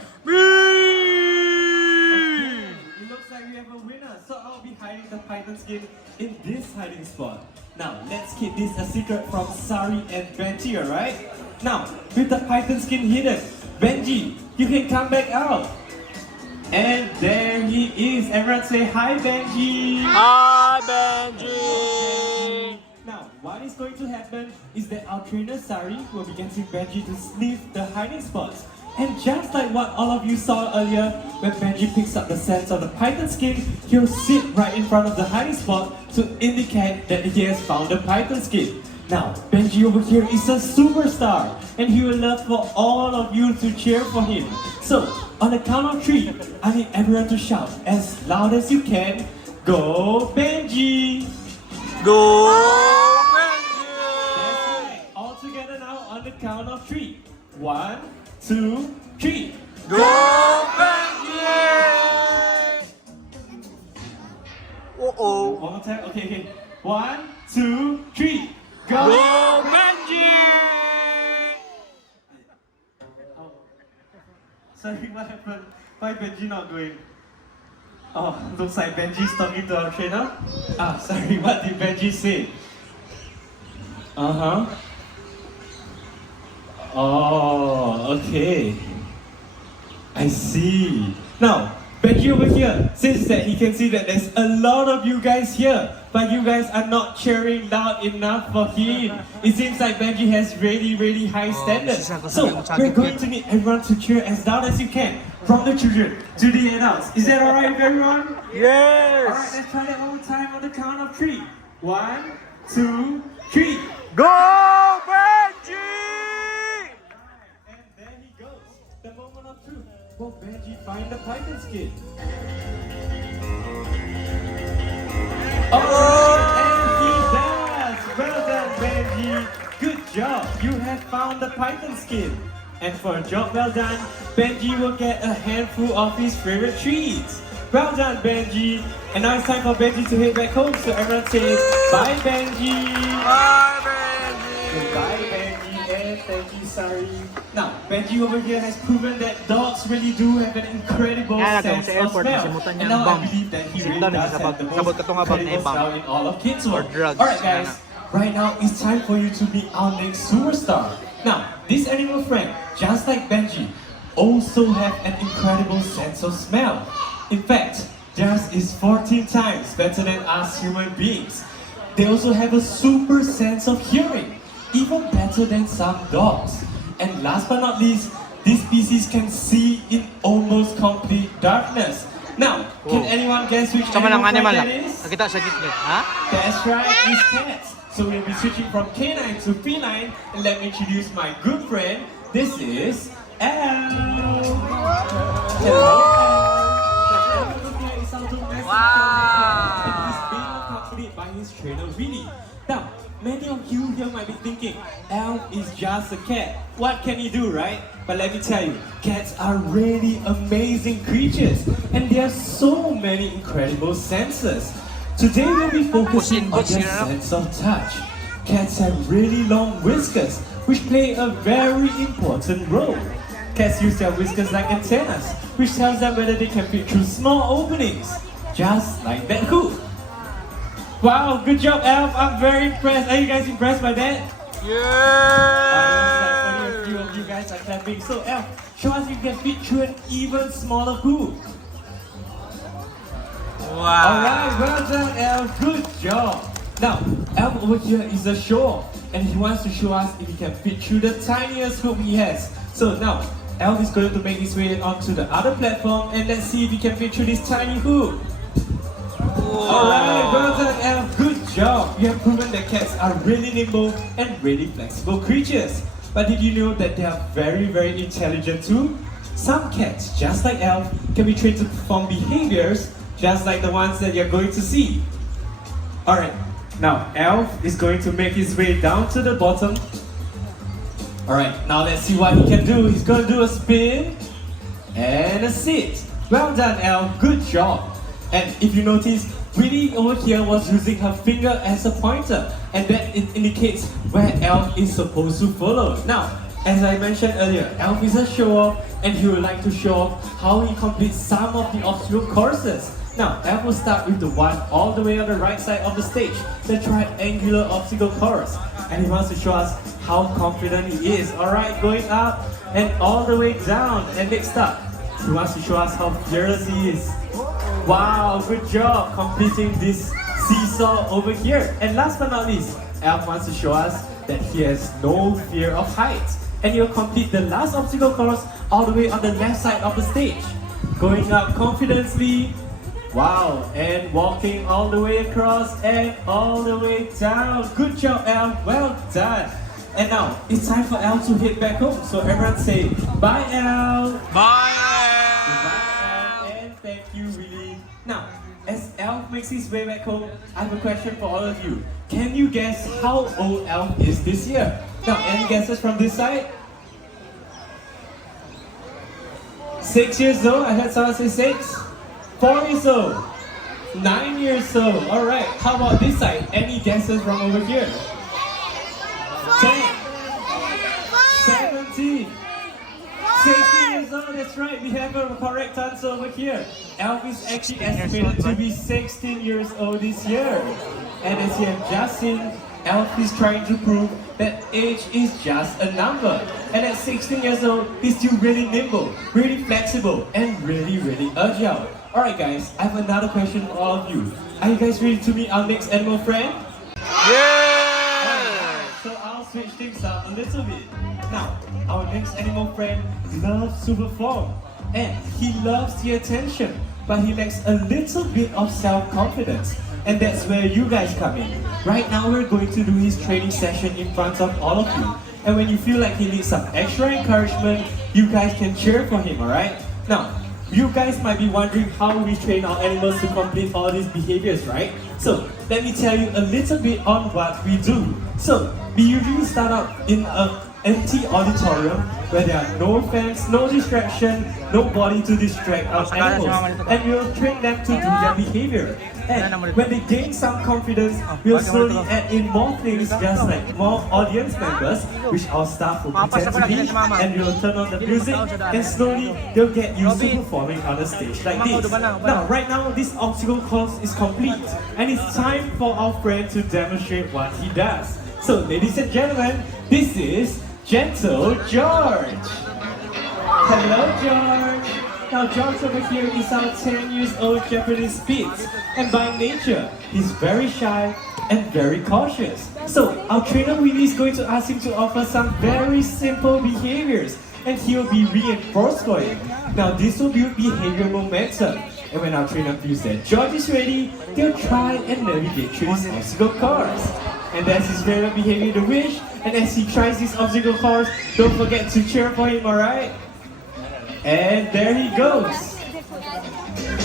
It looks like we have a winner, so I'll be hiding the python skin in this hiding spot. Now, let's keep this a secret from Sari and Benji, alright? Now, with the python skin hidden, Benji, you can come back out. And there he is. Everyone say hi, Benji. Hi, Benji. Now, what is going to happen is that our trainer Sari will be getting Benji to sniff the hiding spots. And just like what all of you saw earlier, when Benji picks up the scent of the python skin, he'll sit right in front of the hiding spot to indicate that he has found the python skin. Now, Benji over here is a superstar, and he will love for all of you to cheer for him. So, on the count of 3, I need everyone to shout as loud as you can, "Go Benji!" Go, That's right. All together now on the count of 3. 1, 2, 3. Go, Benji! Uh-oh. One more time. Okay. 1, 2, 3. Go! Go, Benji! Oh. Sorry, what happened? Why Benji not going? Oh, looks like Benji's talking to our trainer. Ah, sorry, what did Benji say? Uh-huh. Oh, okay. I see. Now, Benji over here says that he can see that there's a lot of you guys here, but you guys are not cheering loud enough for him. It seems like Benji has really high standards. So, we're going to need everyone to cheer as loud as you can, from the children to the adults. Is that alright with everyone? Yes! Alright, let's try that one more time on the count of 3. 1, 2, 3. Go, Benji! And there he goes. The will Benji find the python skin? Oh, and he does! Well done, Benji! Good job! You have found the python skin. And for a job well done, Benji will get a handful of his favorite treats. Well done, Benji! And now it's time for Benji to head back home, so everyone say bye, Benji! Bye, Benji! Goodbye, Benji, and thank you, sorry. Now, Benji over here has proven that dogs really do have an incredible Kaya lang, sense sa of airport, smell. nasimutan niya And ng now I bang. believe that he really Sundan, does have sabot- the sabot most ka tong abang na incredible ibang. smell in all of Kids World. Or drugs, Alright guys, right now it's time for you to meet our next superstar. Now, this animal friend, just like Benji, also have an incredible sense of smell. In fact, theirs is 14 times better than us human beings. They also have a super sense of hearing, even better than some dogs. And last but not least, this species can see in almost complete darkness. Now, can Oh. anyone guess which Sama lang animal animal friend lang. that is? Nakita sa gitna. Ha? That's right, it's cats. So we'll be switching from canine to feline, and let me introduce my good friend. This is Elle. Hello, Elle. Look like it's our domestic dog, and he's being accompanied by his trainer Willie. Now, many of you here might be thinking, Elle is just a cat. What can he do, right? But let me tell you, cats are really amazing creatures, and there are so many incredible senses. Today we'll be focusing on their sense of touch. Cats have really long whiskers, which play a very important role. Cats use their whiskers like antennas, which tells them whether they can fit through small openings, just like that hoop. Wow, good job, Elf. I'm very impressed. Are you guys impressed by that? Looks like only a few of you guys are clapping. So, Elf, show us if you can fit through an even smaller hoop. Alright, well done, Elf. Good job. Now, Elf over here is a show off, and he wants to show us if he can fit through the tiniest hoop he has. So now, Elf is going to make his way onto the other platform, and let's see if he can fit through this tiny hoop. Alright, well done, Elf. Good job. You have proven that cats are really nimble and really flexible creatures. But did you know that they are very, very intelligent too? Some cats, just like Elf, can be trained to perform behaviors just like the ones that you're going to see. Alright, now Elf is going to make his way down to the bottom. Alright, now let's see what he can do. He's going to do a spin and a sit. Well done, Elf. Good job. And if you notice, Willie over here was using her finger as a pointer, and that indicates where Elf is supposed to follow. Now, as I mentioned earlier, Elf is a show-off, and he would like to show off how he completes some of the obstacle courses. Now, Elf will start with the one all the way on the right side of the stage, the triangular obstacle course. And he wants to show us how confident he is. Alright, going up and all the way down. And next up, he wants to show us how fearless he is. Wow, good job completing this seesaw over here. And last but not least, Elf wants to show us that he has no fear of heights. And he'll complete the last obstacle course all the way on the left side of the stage. Going up confidently. Wow, and walking all the way across and all the way down. Good job, Elf. Well done. And now, it's time for Elf to head back home. So everyone say, bye, Elf. Bye! Goodbye, Elf. And thank you, Willie. Now, as Elf makes his way back home, I have a question for all of you. Can you guess how old Elf is this year? Now, any guesses from this side? 6 years old? I heard someone say 6. 4 years old. 9 years old. Alright, how about this side? Any guesses from over here? 10. 17. 16 years old, that's right. We have a correct answer over here. Elf is actually estimated to be 16 years old this year. And as you have just seen, Elf is trying to prove that age is just a number. And at 16 years old, he's still really nimble, really flexible, and really, really agile. Alright guys, I have another question for all of you. Are you guys ready to meet our next animal friend? Yeah! So I'll switch things up a little bit. Now, our next animal friend loves to perform, and he loves the attention, but he lacks a little bit of self-confidence. And that's where you guys come in. Right now we're going to do his training session in front of all of you. And when you feel like he needs some extra encouragement, you guys can cheer for him, alright? Now, you guys might be wondering how we train our animals to complete all these behaviors, right? So, let me tell you a little bit on what we do. So, we usually start out in an empty auditorium where there are no fans, no distraction, nobody to distract our animals, and we'll train them to do their behavior. And when they gain some confidence, we'll slowly add in more things, just like more audience members, which our staff will pretend to be, and we'll turn on the music, and slowly they'll get used to performing on a stage like this. Now, right now, this obstacle course is complete, and it's time for our friend to demonstrate what he does. So, ladies and gentlemen, this is Gentle George. Hello, George. Now, George over here is our 10-year-old Japanese Spitz, and by nature, he's very shy and very cautious. So, our trainer Willie is going to ask him to offer some very simple behaviors, and he'll be reinforced for it. Now, this will build behavior momentum, and when our trainer feels that George is ready, they'll try and navigate through this obstacle course. And that's his favorite behavior, the wish, and as he tries this obstacle course, don't forget to cheer for him, alright? And there he goes.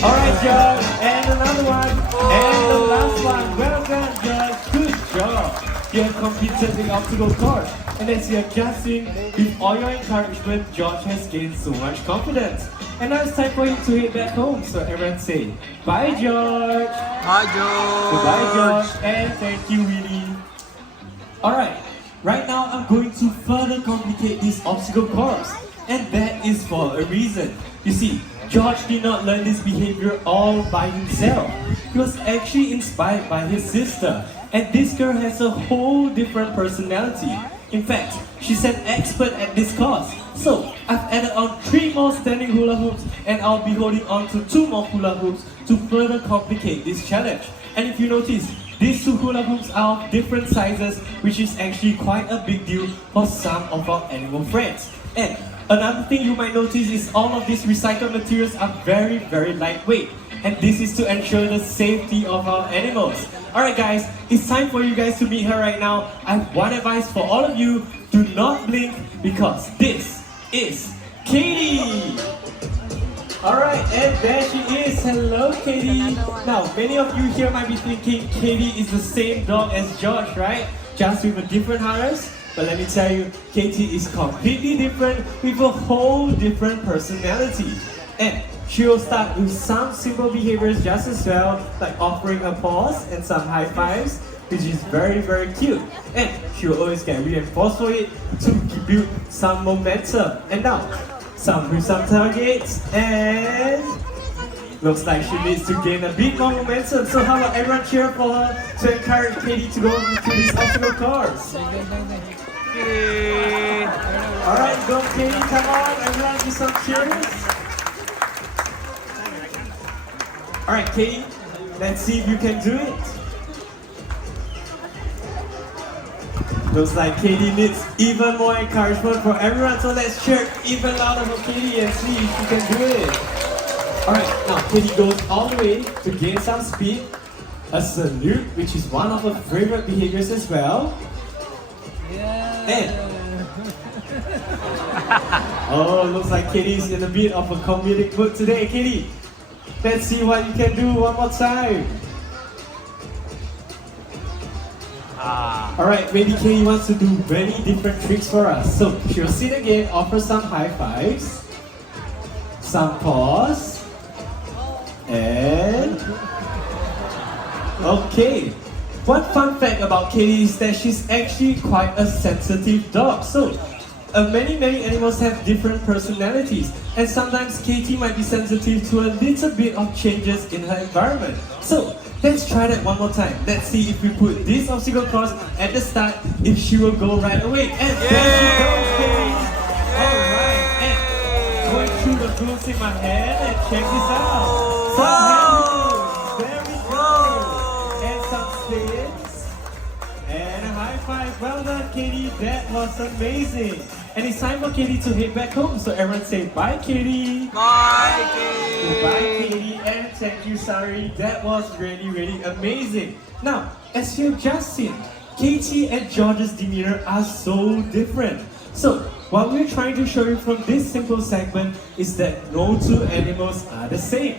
Alright, George, and another one, and the last one. Well done, George. Good job. You have completed the obstacle course, and as you're adjusting, with all your encouragement, George has gained so much confidence. And now it's time for him to head back home, so everyone say, bye, George. Bye, George. Goodbye, George, and thank you, Willie. Alright, right now I'm going to further complicate this obstacle course. And that is for a reason. You see, George did not learn this behavior all by himself. He was actually inspired by his sister. And this girl has a whole different personality. In fact, she's an expert at this course. So, I've added on 3 more standing hula hoops, and I'll be holding on to 2 more hula hoops to further complicate this challenge. And if you notice, these 2 hula hoops are of different sizes, which is actually quite a big deal for some of our animal friends. And another thing you might notice is all of these recycled materials are very, very lightweight. And this is to ensure the safety of our animals. Alright guys, it's time for you guys to meet her right now. I have one advice for all of you. Do not blink because this is Katie! Alright, and there she is. Hello, Katie. Now, many of you here might be thinking Katie is the same dog as George, right? Just with a different harness. But let me tell you, Katie is completely different with a whole different personality. And she will start with some simple behaviors just as well, like offering a pause and some high fives, which is very, very cute. And she will always get reinforced for it to build some momentum. And now, with some targets, and looks like she needs to gain a bit more momentum. So how about everyone cheer for her to encourage Katie to go through this obstacle course? Alright, go Katie, come on, everyone do some cheers. Alright Katie, let's see if you can do it. Looks like Katie needs even more encouragement from everyone, so let's cheer even louder for Katie and see if she can do it. Alright, now Katie goes all the way to gain some speed. A salute, which is one of her favorite behaviors as well. And oh, looks like Katie's in a bit of a comedic mood today. Katie, let's see what you can do one more time. Alright, maybe Katie wants to do many different tricks for us. So she'll sit again, offer some high fives, some paws, and okay. One fun fact about Katie is that she's actually quite a sensitive dog. So many animals have different personalities, and sometimes Katie might be sensitive to a little bit of changes in her environment. So let's try that one more time. Let's see if we put this obstacle course at the start, if she will go right away. And there she goes, Katie. Alright, and going through the rules in my head, and check this out. Some hand moves, there we go. And some spins. And a high five. Well done, Katie. That was amazing. And it's time for Katie to head back home. So everyone say bye, Katie. Bye, Katie. Goodbye, Katie, and thank you, Sari. That was really amazing. Now, as you've just seen, Katie and George's demeanor are so different. So, what we're trying to show you from this simple segment is that no two animals are the same.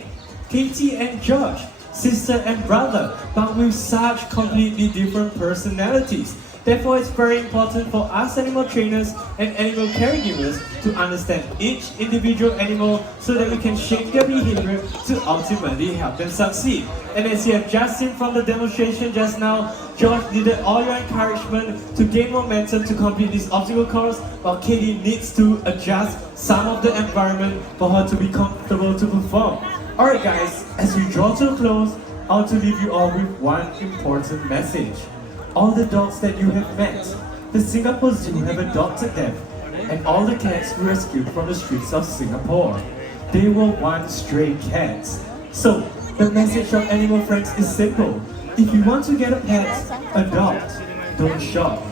Katie and George, sister and brother, but with such completely different personalities. Therefore, it's very important for us animal trainers and animal caregivers to understand each individual animal so that we can shape their behavior to ultimately help them succeed. And as you have just seen from the demonstration just now, George needed all your encouragement to gain momentum to complete this obstacle course, while Katie needs to adjust some of the environment for her to be comfortable to perform. Alright guys, as we draw to a close, I want to leave you all with one important message. All the dogs that you have met, the Singapore Zoo have adopted them, and all the cats we rescued from the streets of Singapore. They were once stray cats. So, the message of Animal Friends is simple. If you want to get a pet, adopt, don't shop.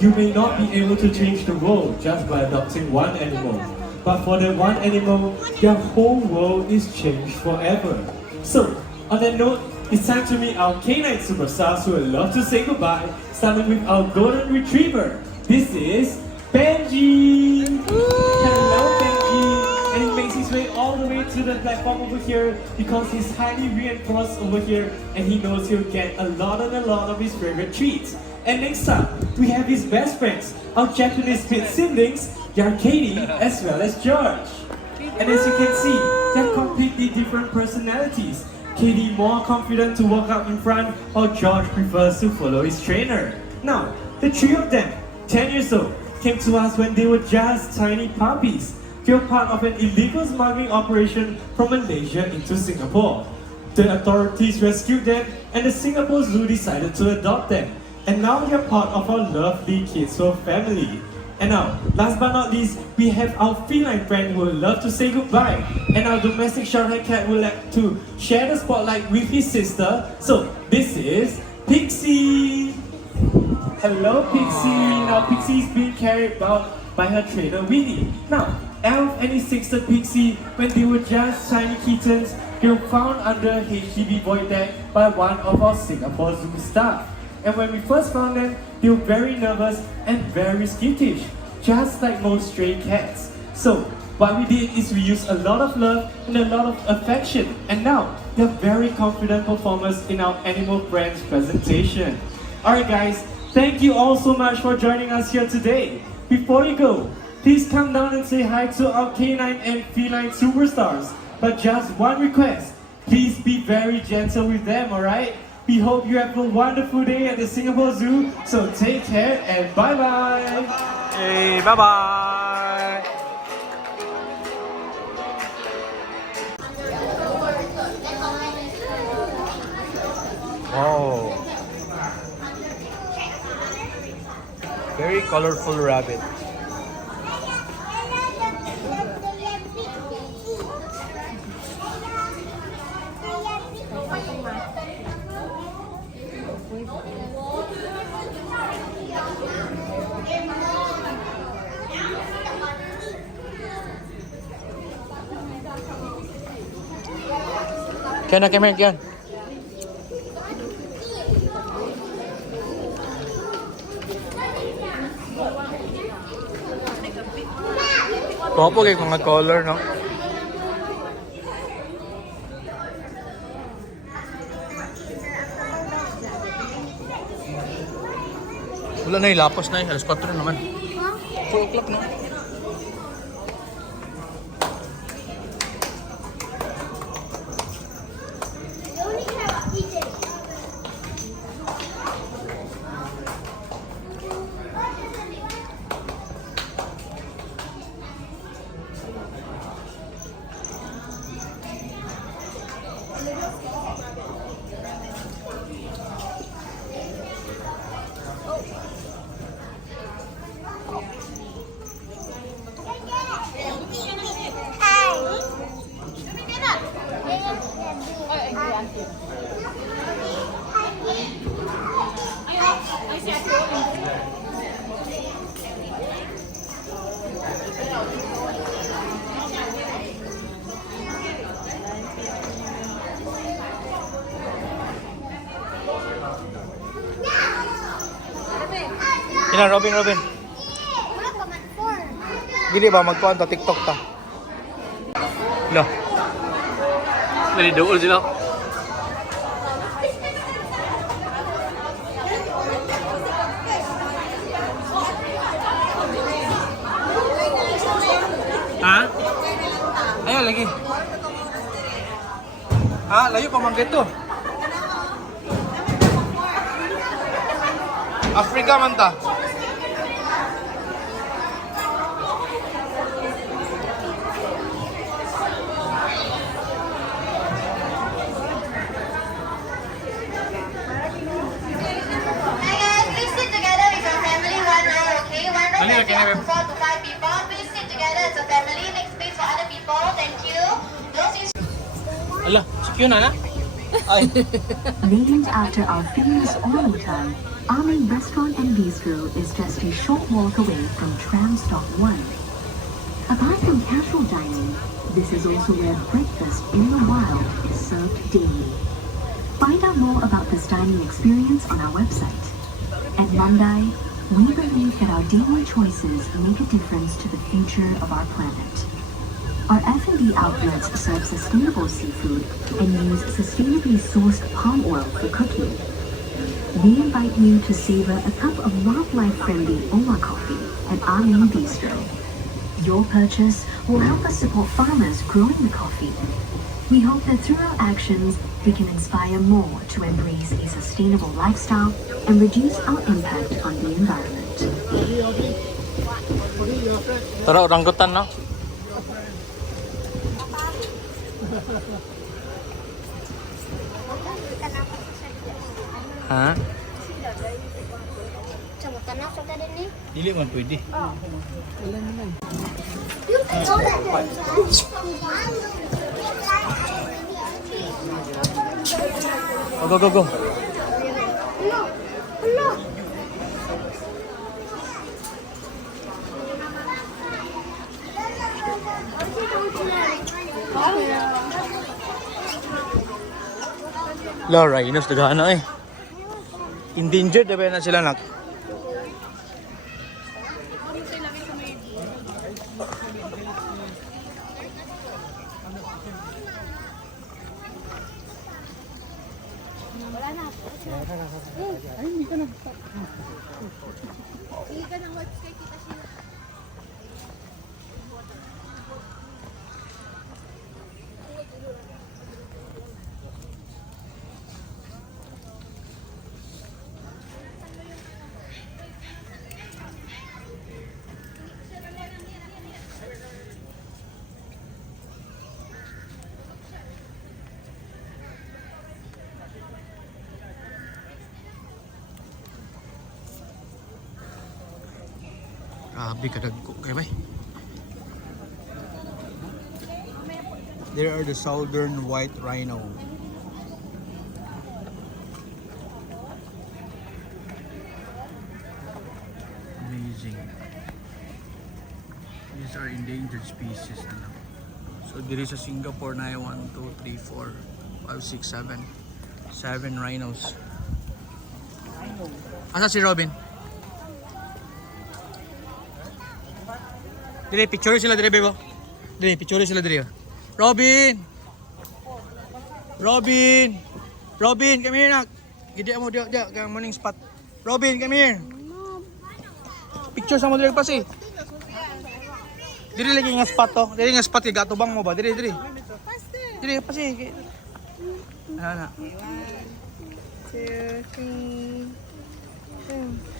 You may not be able to change the world just by adopting one animal, but for that one animal, your whole world is changed forever. So, on that note, it's time to meet our canine superstars who would love to say goodbye, starting with our golden retriever. This is Benji! Hello Benji! And he makes his way all the way to the platform over here because he's highly reinforced over here and he knows he'll get a lot of his favorite treats. And next up, we have his best friends, our Japanese split siblings, Katie as well as George. And as you can see, they're completely different personalities. Katie more confident to walk out in front, while George prefers to follow his trainer. Now, the three of them, 10 years old, came to us when they were just tiny puppies. They were part of an illegal smuggling operation from Malaysia into Singapore. The authorities rescued them and the Singapore Zoo decided to adopt them. And now they're part of our lovely Kids World family. And now, last but not least, we have our feline friend who would love to say goodbye. And our domestic short-haired cat would like to share the spotlight with his sister. So, this is Pixie! Hello Pixie! Now Pixie is being carried about by her trainer Winnie. Now, Elf and his sister Pixie, when they were just tiny kittens, they were found under HDB void deck by one of our Singapore Zoo staff. And when we first found them, they were very nervous and very skittish, just like most stray cats. So, what we did is we used a lot of love and a lot of affection, and now they're very confident performers in our Animal Friends presentation. Alright guys, thank you all so much for joining us here today. Before you go, please come down and say hi to our canine and feline superstars. But just one request, please be very gentle with them, alright? We hope you have a wonderful day at the Singapore Zoo, so take care and bye-bye! Hey, bye-bye! Oh, very colorful rabbit. Can I come here again? Popo kay mga color, no? Wala na ilapos na alas 4 na naman. 4 o'clock na. Robin. Look, I'm at 4. Dili ba magkuhan ta TikTok ta? Lah. Naliduol sila. Ha? Ayo lagi. Ah, layo pa man to. Afrika man ta. Hi guys, please sit together with your family one row, okay? One row Dali, can okay, be up to 4 to 5 people. Please sit together as a family. Make space for other people. Thank you. Those in Ala, si Q na. Ay. Named after our famous oil time, Army Restaurant and Bistro is just a short walk away from Tram Stop 1. Apart from casual dining, this is also where breakfast in the wild is served daily. Find out more about this dining experience on our website. At Mandai, we believe that our daily choices make a difference to the future of our planet. Our F&B outlets serve sustainable seafood and use sustainably sourced palm oil for cooking. We invite you to savor a cup of wildlife-friendly Ola coffee at Army Bistro. Your purchase will help us support farmers growing the coffee. We hope that through our actions, we can inspire more to embrace a sustainable lifestyle and reduce our impact on the environment. Tara, oranggutan no? Ha? Sama tanah sudah ada ni. Dili man pwede. Go, go, go. Laura, inos tagahana eh. Endangered na ba na sila nak? Grabe kadagko kay bay. There are the southern white rhino. Amazing. These are endangered species na lang. So diri sa Singapore na 1, 2, 3, 4, 5, 6, 7 rhinos. Asa si Robin? Dire, picture sila dire, bebo. Dire, picture sila dire. Robin! Robin! Robin, come here, nak. Gidi mo dia kang morning spot. Robin, come here. Picture sa mo dire pas eh. Dire lagi nga spot to. Dire nga spot kay gatubang mo ba? Dire, dire. Dire pas eh. Ana. 1, 2, 3.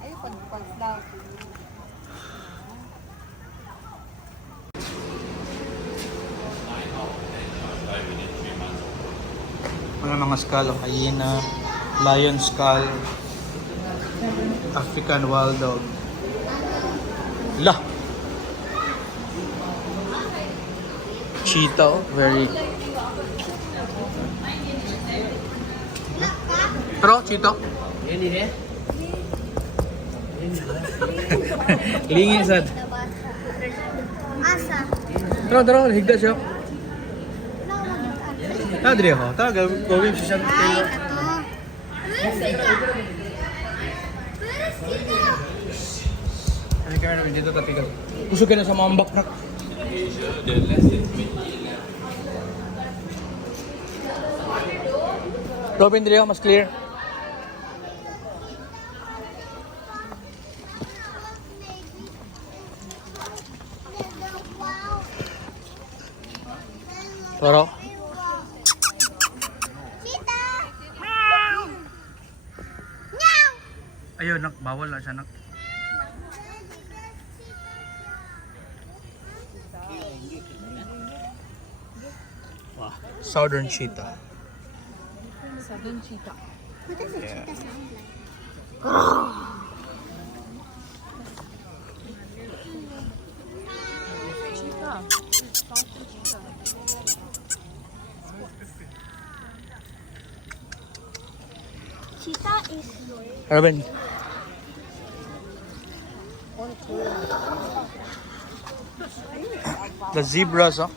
Ay, pag-vlog. Mga skull, hyena, lion skull, African wild dog. La. Cheetah, very. Pero cheetah. Ini dia. Lingi sad. Asa. Tara, higda siya. Tara, diri ako. Tara, gawin siya. Ay, kato. Ano kaya namin dito tapigal? Gusto ka na sa mambak na. Robin, dili ako mas clear. Toro. Cheetah! Meow! Meow! Ayun, nak, bawal na siya, nak. Wow. Southern cheetah. Southern cheetah. What does a cheetah sound like? Cheetah. Southern cheetah. Cheetah is Robin. The zebras, oh.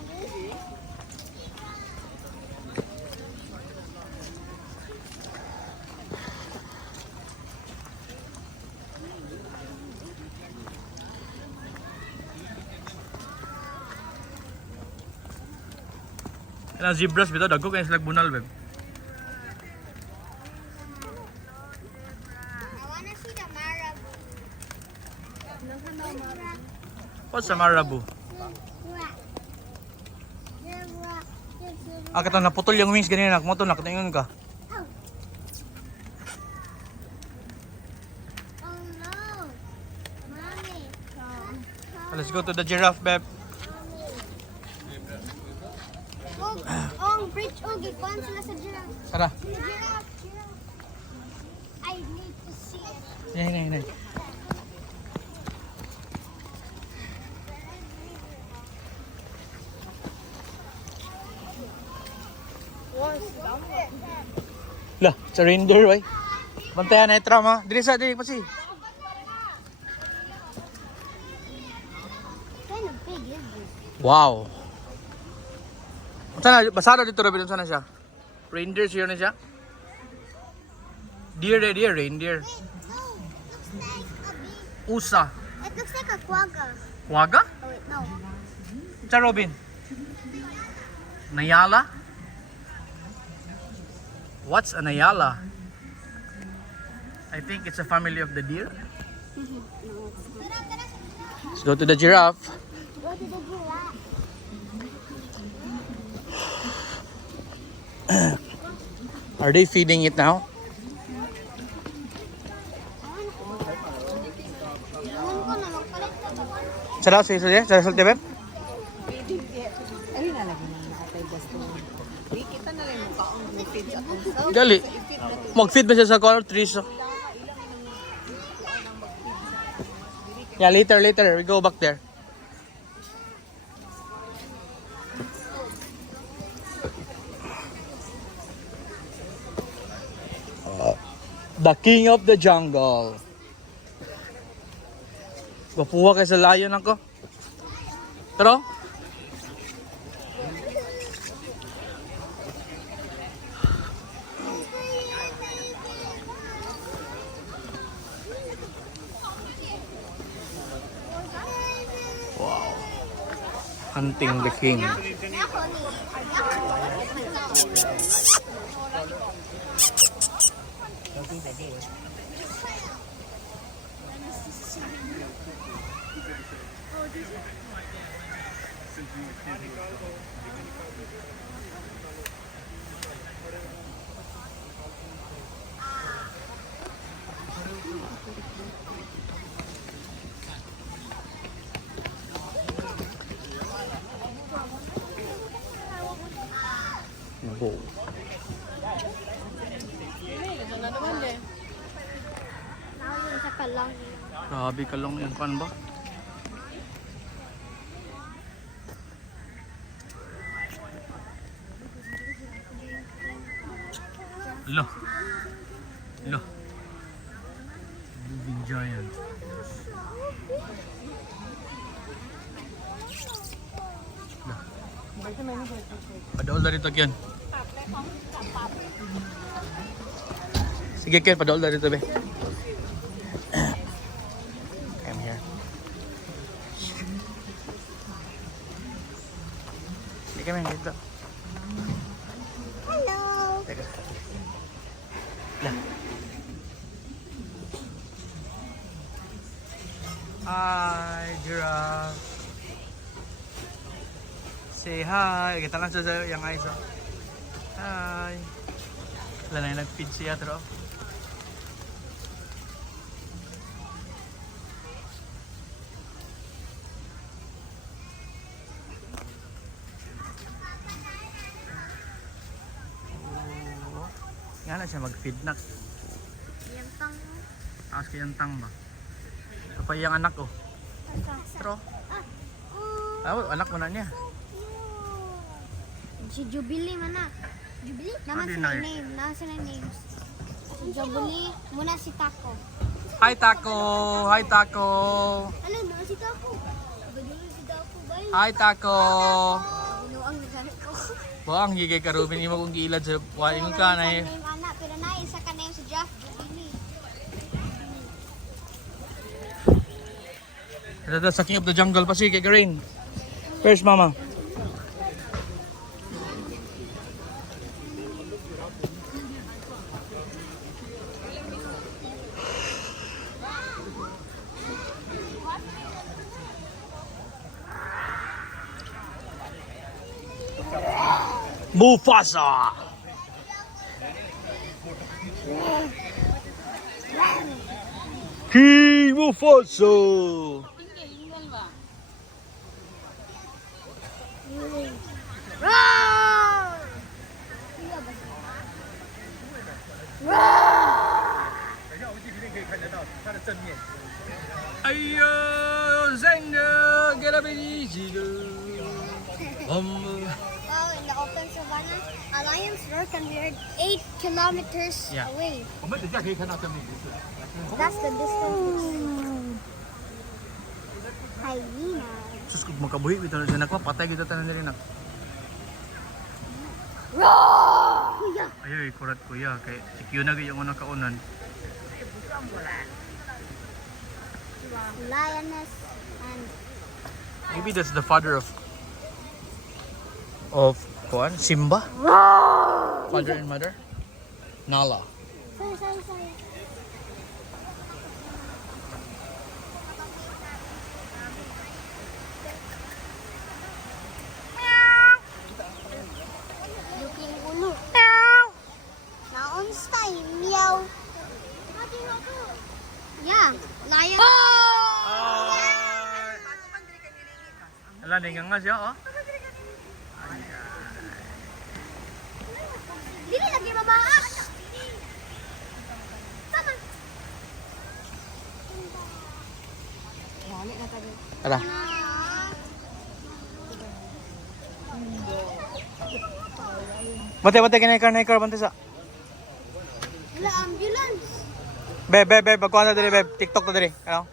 Kailang zebras bitaw dagko kay sila bunal beb. I wanna see the marabou. What's a marabou? Ah, katong naputol yung wings ganyan nak mo to nakatingon ka. Oh no. Mommy. Let's go to the giraffe, beb. Oh, bridge. Oh, gikuan sila sa giraffe. Tara. Giraffe. I need to see it. Hinay. Lah, sa reindeer, way. Bantayan na itra, ma. Dili pa si. Kind of big, isn't it? Wow. Sana basara dito Robin sana siya. Reindeer siya na siya. Deer, reindeer. No, looks like a big. Usa. It looks like a quagga. Waga? Oh wait, no. Sa Robin. Nayala? What's a Nayala? I think it's a family of the deer. Let's go to the giraffe. Go to the giraffe. Are they feeding it now? Alam ko na magpalit ka ba? Sa sulti, beb? Ay, nalagyan na nakatay gusto. Di kita na lang yung kaong feed sa atong Gali. Mag-feed ba siya sa color trees? Oh? Yeah, later. We go back there. The king of the jungle. Gapuha kay sa lion ako. Pero wow. Hunting the king. Wow. Now sa kalong. Grabe ka lang yung kan ba? Lo. Moving giant. Ada all dari tagian. Sige, Ken, padol na dito, be. I'm here. Sige kami dito. Hello. Teka. Lah. Hi, giraffe. Say hi. Kita kan sa yang eyes. Oh. Hi. Wala na yung nag-feed siya, pero. Nga na siya mag-feed na. Yang tang. Taas kayang tang ba? Ito pa yung anak oh. Pero, anak mo na niya. Si Jubilee mana? Jubilee? Naman Ano sila yun? name. Naman sila names. Si Jubilee. Muna si Taco. Hi Taco! Hi Taco! Ano na si Taco? Bagay si Taco. Bye. Hi Taco! Binuang naghanap ko. Buang gigay ka Ruben, imo kong giilad sa waing ka na eh. Name anak. Pero na isa ka name si Jeff Jubilee. Ito sa King of the Jungle pa si kay Rain. Where's mama? Mufasa! King Mufasa! Roar!哎呦，真的给他被一起的。Wow, in the open savanna, a lion's roar can be heard 8 kilometers Yeah. away. 我们等下可以看到正面。 That's the distance. Hyena. Sus, kung makabuhi, ito na siya patay kita tanan nila nak. Roar! Kuya. Ay, kurat kuya, kay si Q na yung unang kaunan. Lioness and Maybe that's the father of kuan Simba, father and mother. Nala. sorry. Looking ulo. Naon stay meow. Yeah, lion. Ala ningang nga siya oh. Dili lagi mabaa. Sama. Tara. Bante kay bante sa. Wala ambulance. Be, pagkuhan na dali, be. TikTok na dali. Ano?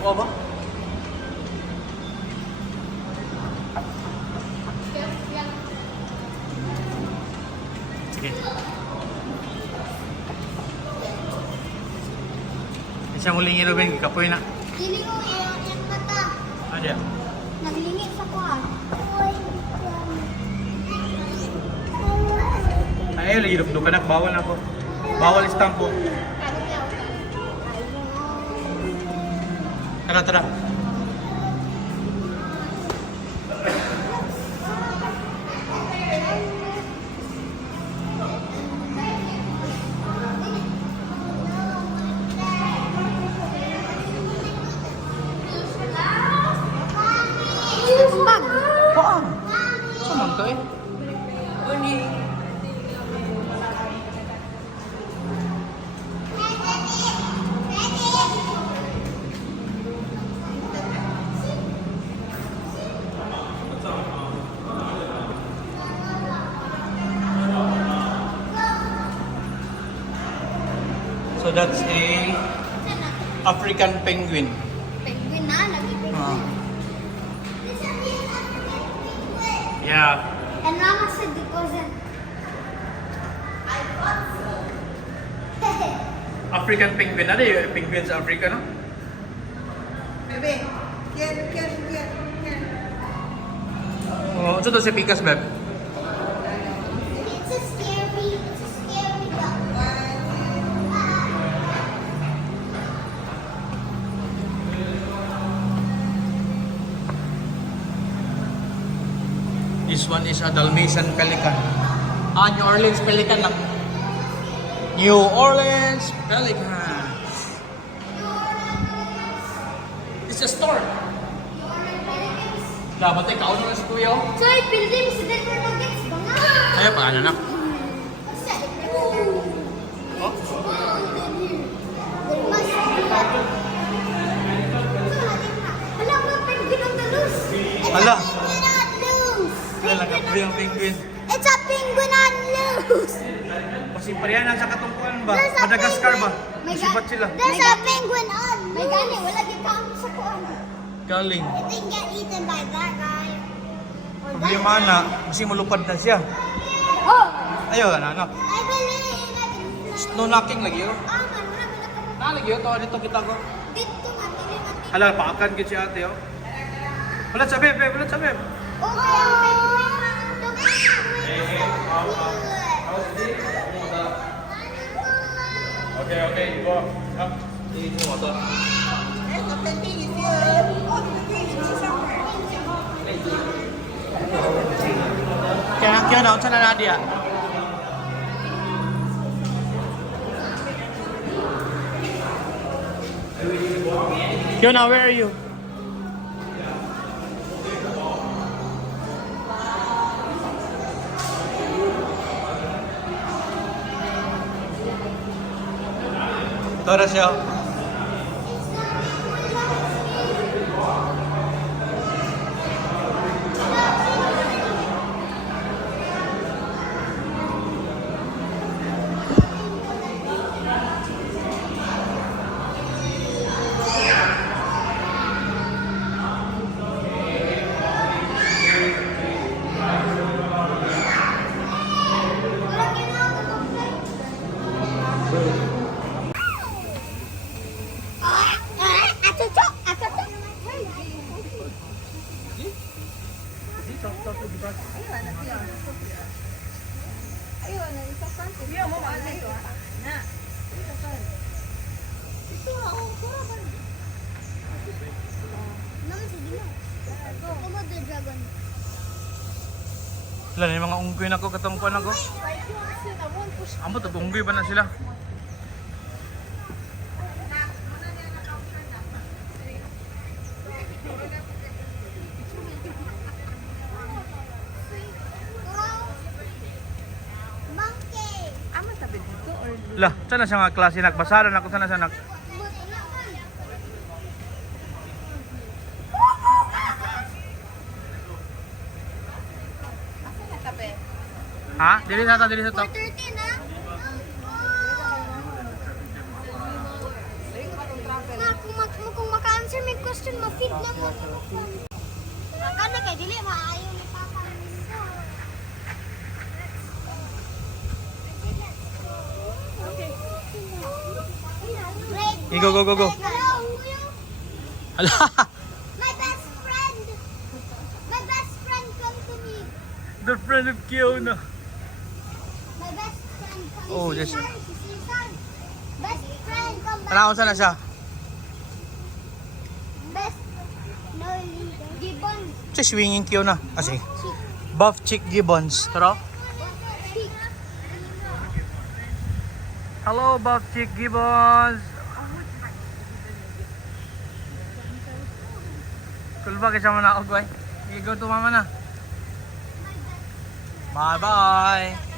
Kung ba? Sige. Isa muling ilubin, kapoy na. Dili ko yung mata. Ada. Naglingit sa kuhan. Ay, lagi duk anak bawal ako. Bawal istampo. Tara, tara. Bag. Paan? Saan to eh? So that's a African penguin. Penguin na, lagi penguin. Yeah. And Mama said it wasn't. I thought so. African penguin. Ada yung penguin sa Africa, no? Bebe, here. Oh, ito to si Pikas, Beb. It's a scary dog. This one is a Dalmatian pelican. New Orleans pelican lang. New Orleans pelican. It's a stork. Dapat ay kaon na si Kuya. So I built him so that we're not next banga. Ayaw pa, anak. Oh? There must be a... Hala, mga penguin on the loose. It's Hala. a penguin on loose. Wala lang ang penguin. It's a penguin on loose. Kasi pariyanan sa katungkuan ba? There's a Madagascar ba? penguin. Masibat sila. There's a penguin on loose. May gani, wala di count sa kuan. Galing. It didn't get eaten by that guy. Or that Problema guy. na, kasi mulupad na siya. Oh! Ayaw, anak. I believe. No knocking lagi yun. Ah, man, marami na kami. Lagi yun, tawa dito kita ko. Dito nga, dili nga. Hala, paakan kita si ate, oh. Wala sa beb, wala sa beb. Okay, ang penguin. The penguin is so cute. Okay, go up. Kaya na, saan na Nadia? Kiona, where are you? Tora siya. Wala na yung mga unggoy na ko, katungkuan ako. Amo, tag-unggoy pa na sila. Amo tabi dito or Lah, sana siya nga klase nagbasaran ako, sana siya nag... Ha? Dili sa to, dili sa to. 4:30 na. Na, kung maka-answer may question, ma-feed na mo. Akala kay dili maayo ni Papa. Go, go, go, go. Hello. Ala! My best friend. My best friend come to me. The friend of Kiona. My best friend come. Oh, You yes. see her? You see her? Best friend come back. Tanaw sana siya. Best. No, Gibbon. Siya swinging Kiona. Kasi, Chick. buff chick gibbons. Tara. Chick. Hello, buff chick gibbons. Kulba kasi mo na ako, guy. Go to mama na. Bye-bye.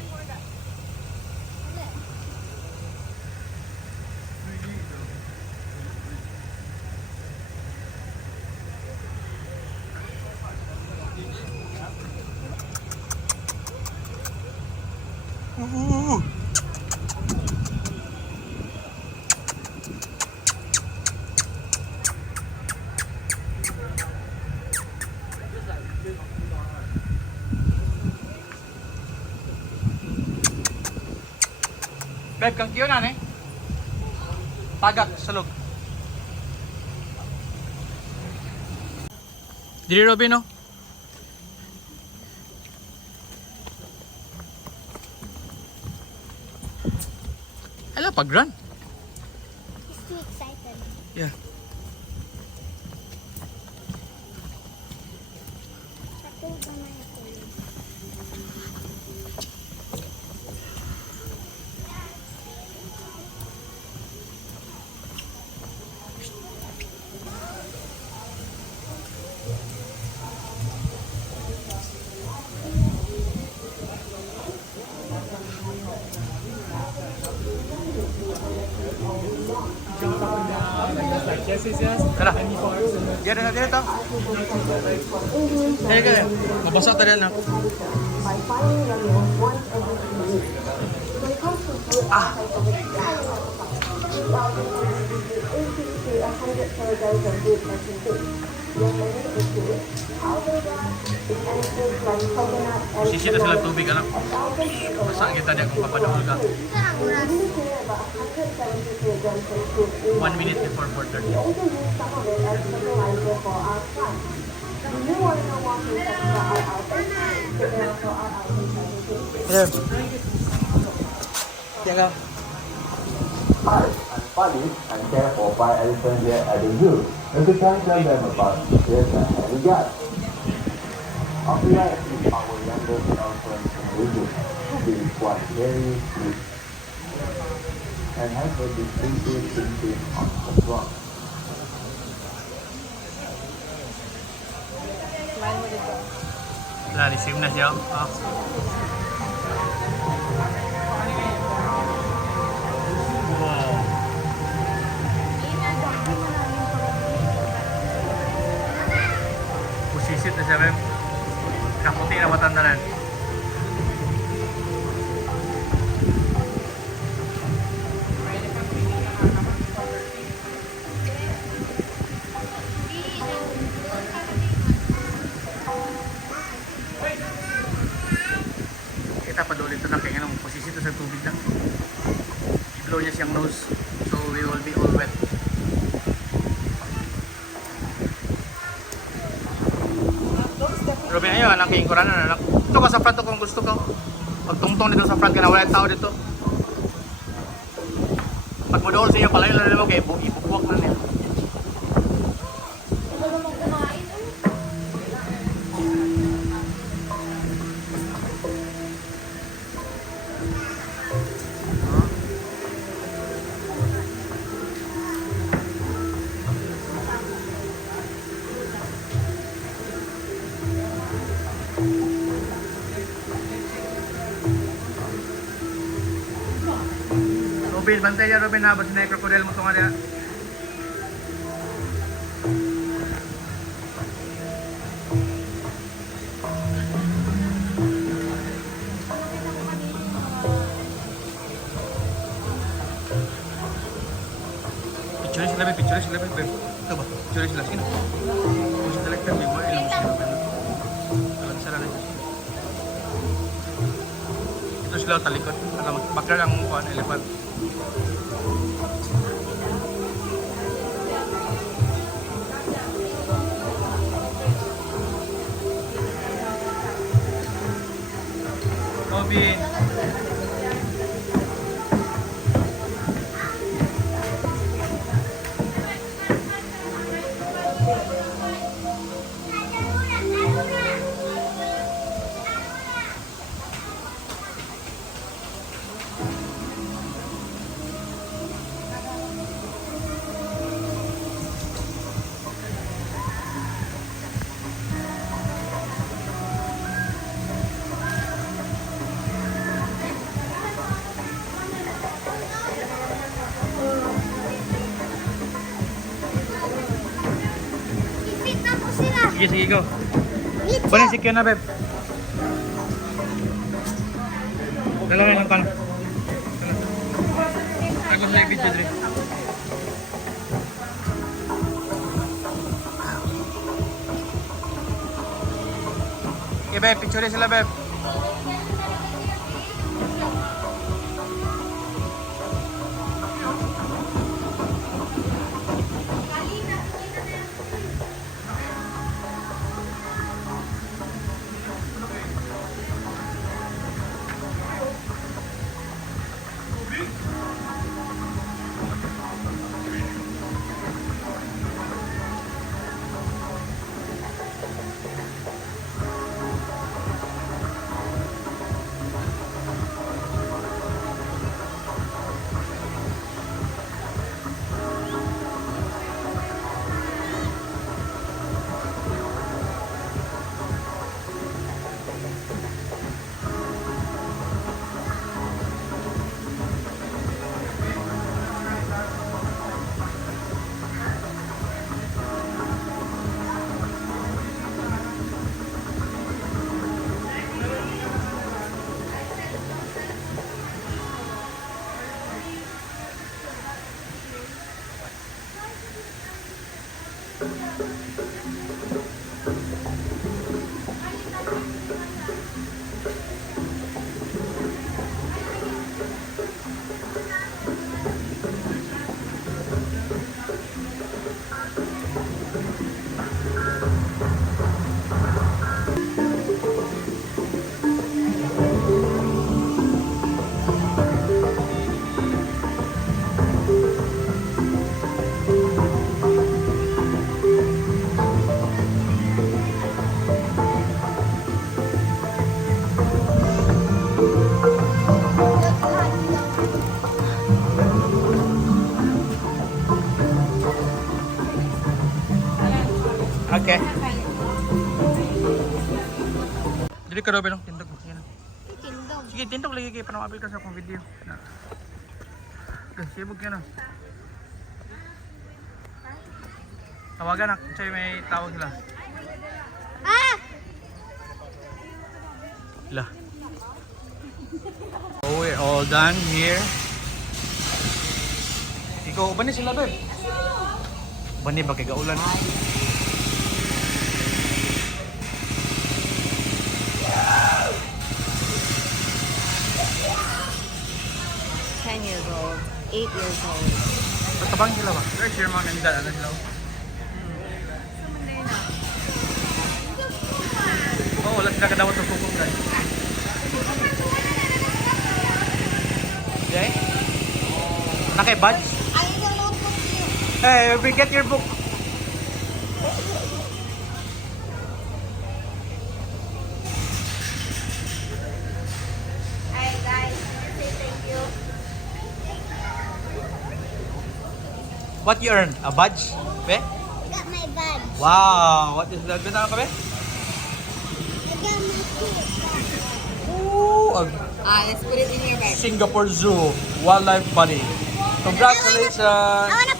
Beb, kang kiyo na, eh. Tagak, salog. Dili, Robin, no? Ala, pag-run. He's too excited. Yeah. Ako ba na ito? Tara. Diyan na, diyan to. Diyan ka. Mabasa tayo na. Ah. Sisita sila tubig, ano? Basa kita dia kung papadahol ka. 1 minute before 4:30. Hello. Diyan ka. Hi, I'm Funny. I'm care for 5 elephants here at the zoo. Every time tell them about this and we got. After that, our youngest elephant in the zoo will be quite very sweet and have a distinctive thinking on the front. Lalisim na siya. Ah. Wow. Pusisit na siya, ma'am. Kaputi na matandanan. Kita pa doon ito na kaya nga posisi ito sa tubig lang. explore niya siyang nose. So we will be all wet. Robin, ayun, anak yung koranan, anak. Ito ka sa front kung gusto ka. Pagtungtong dito sa front ka na wala tao dito. Pag mo doon sa iyo, palayo na naman kayo, ibubuwak na niya. Robin, bantay niya Robin ha, basta na yung crocodile mo ito nga niya. Picture sila, babe. Ito ba? Picture sila. Sino? Kung sila like babe, may ilang sila, babe. Alam sila na. Ito sila talikod. Alam, bakar ang kuhan, elephant. Robin. Sige, sige, go. Balik si Kiana, babe. Dalawa lang ka na. Ako sa video, Dre. Okay, babe. Picture sila, babe. Okay. Jadi ka Robin, tindog mo. Tindog. Sige, tindog lagi kayo para ma-upload ka sa akong video. Okay, sibog ka na. Tawagan na, sa'yo may tawag nila. Ah! Lah. So we're all done here. Ikaw, bani sila babe? Bani ba kay gaulan? 10 years old. years old. Patabang sila ba? There's your mom and dad. Ano sila? Oh, wala sila kadawat ng kukum guys. Okay? Naki-badge? I need a notebook too. Hey, we get your book. Alright guys, say thank you. What you earned? A badge? Be? I got my badge. Wow! What is that? Bita ka be? I got my kid. Ooh! A Let's put it in your bag. Singapore Zoo Wildlife Buddy. Congratulations! I wanna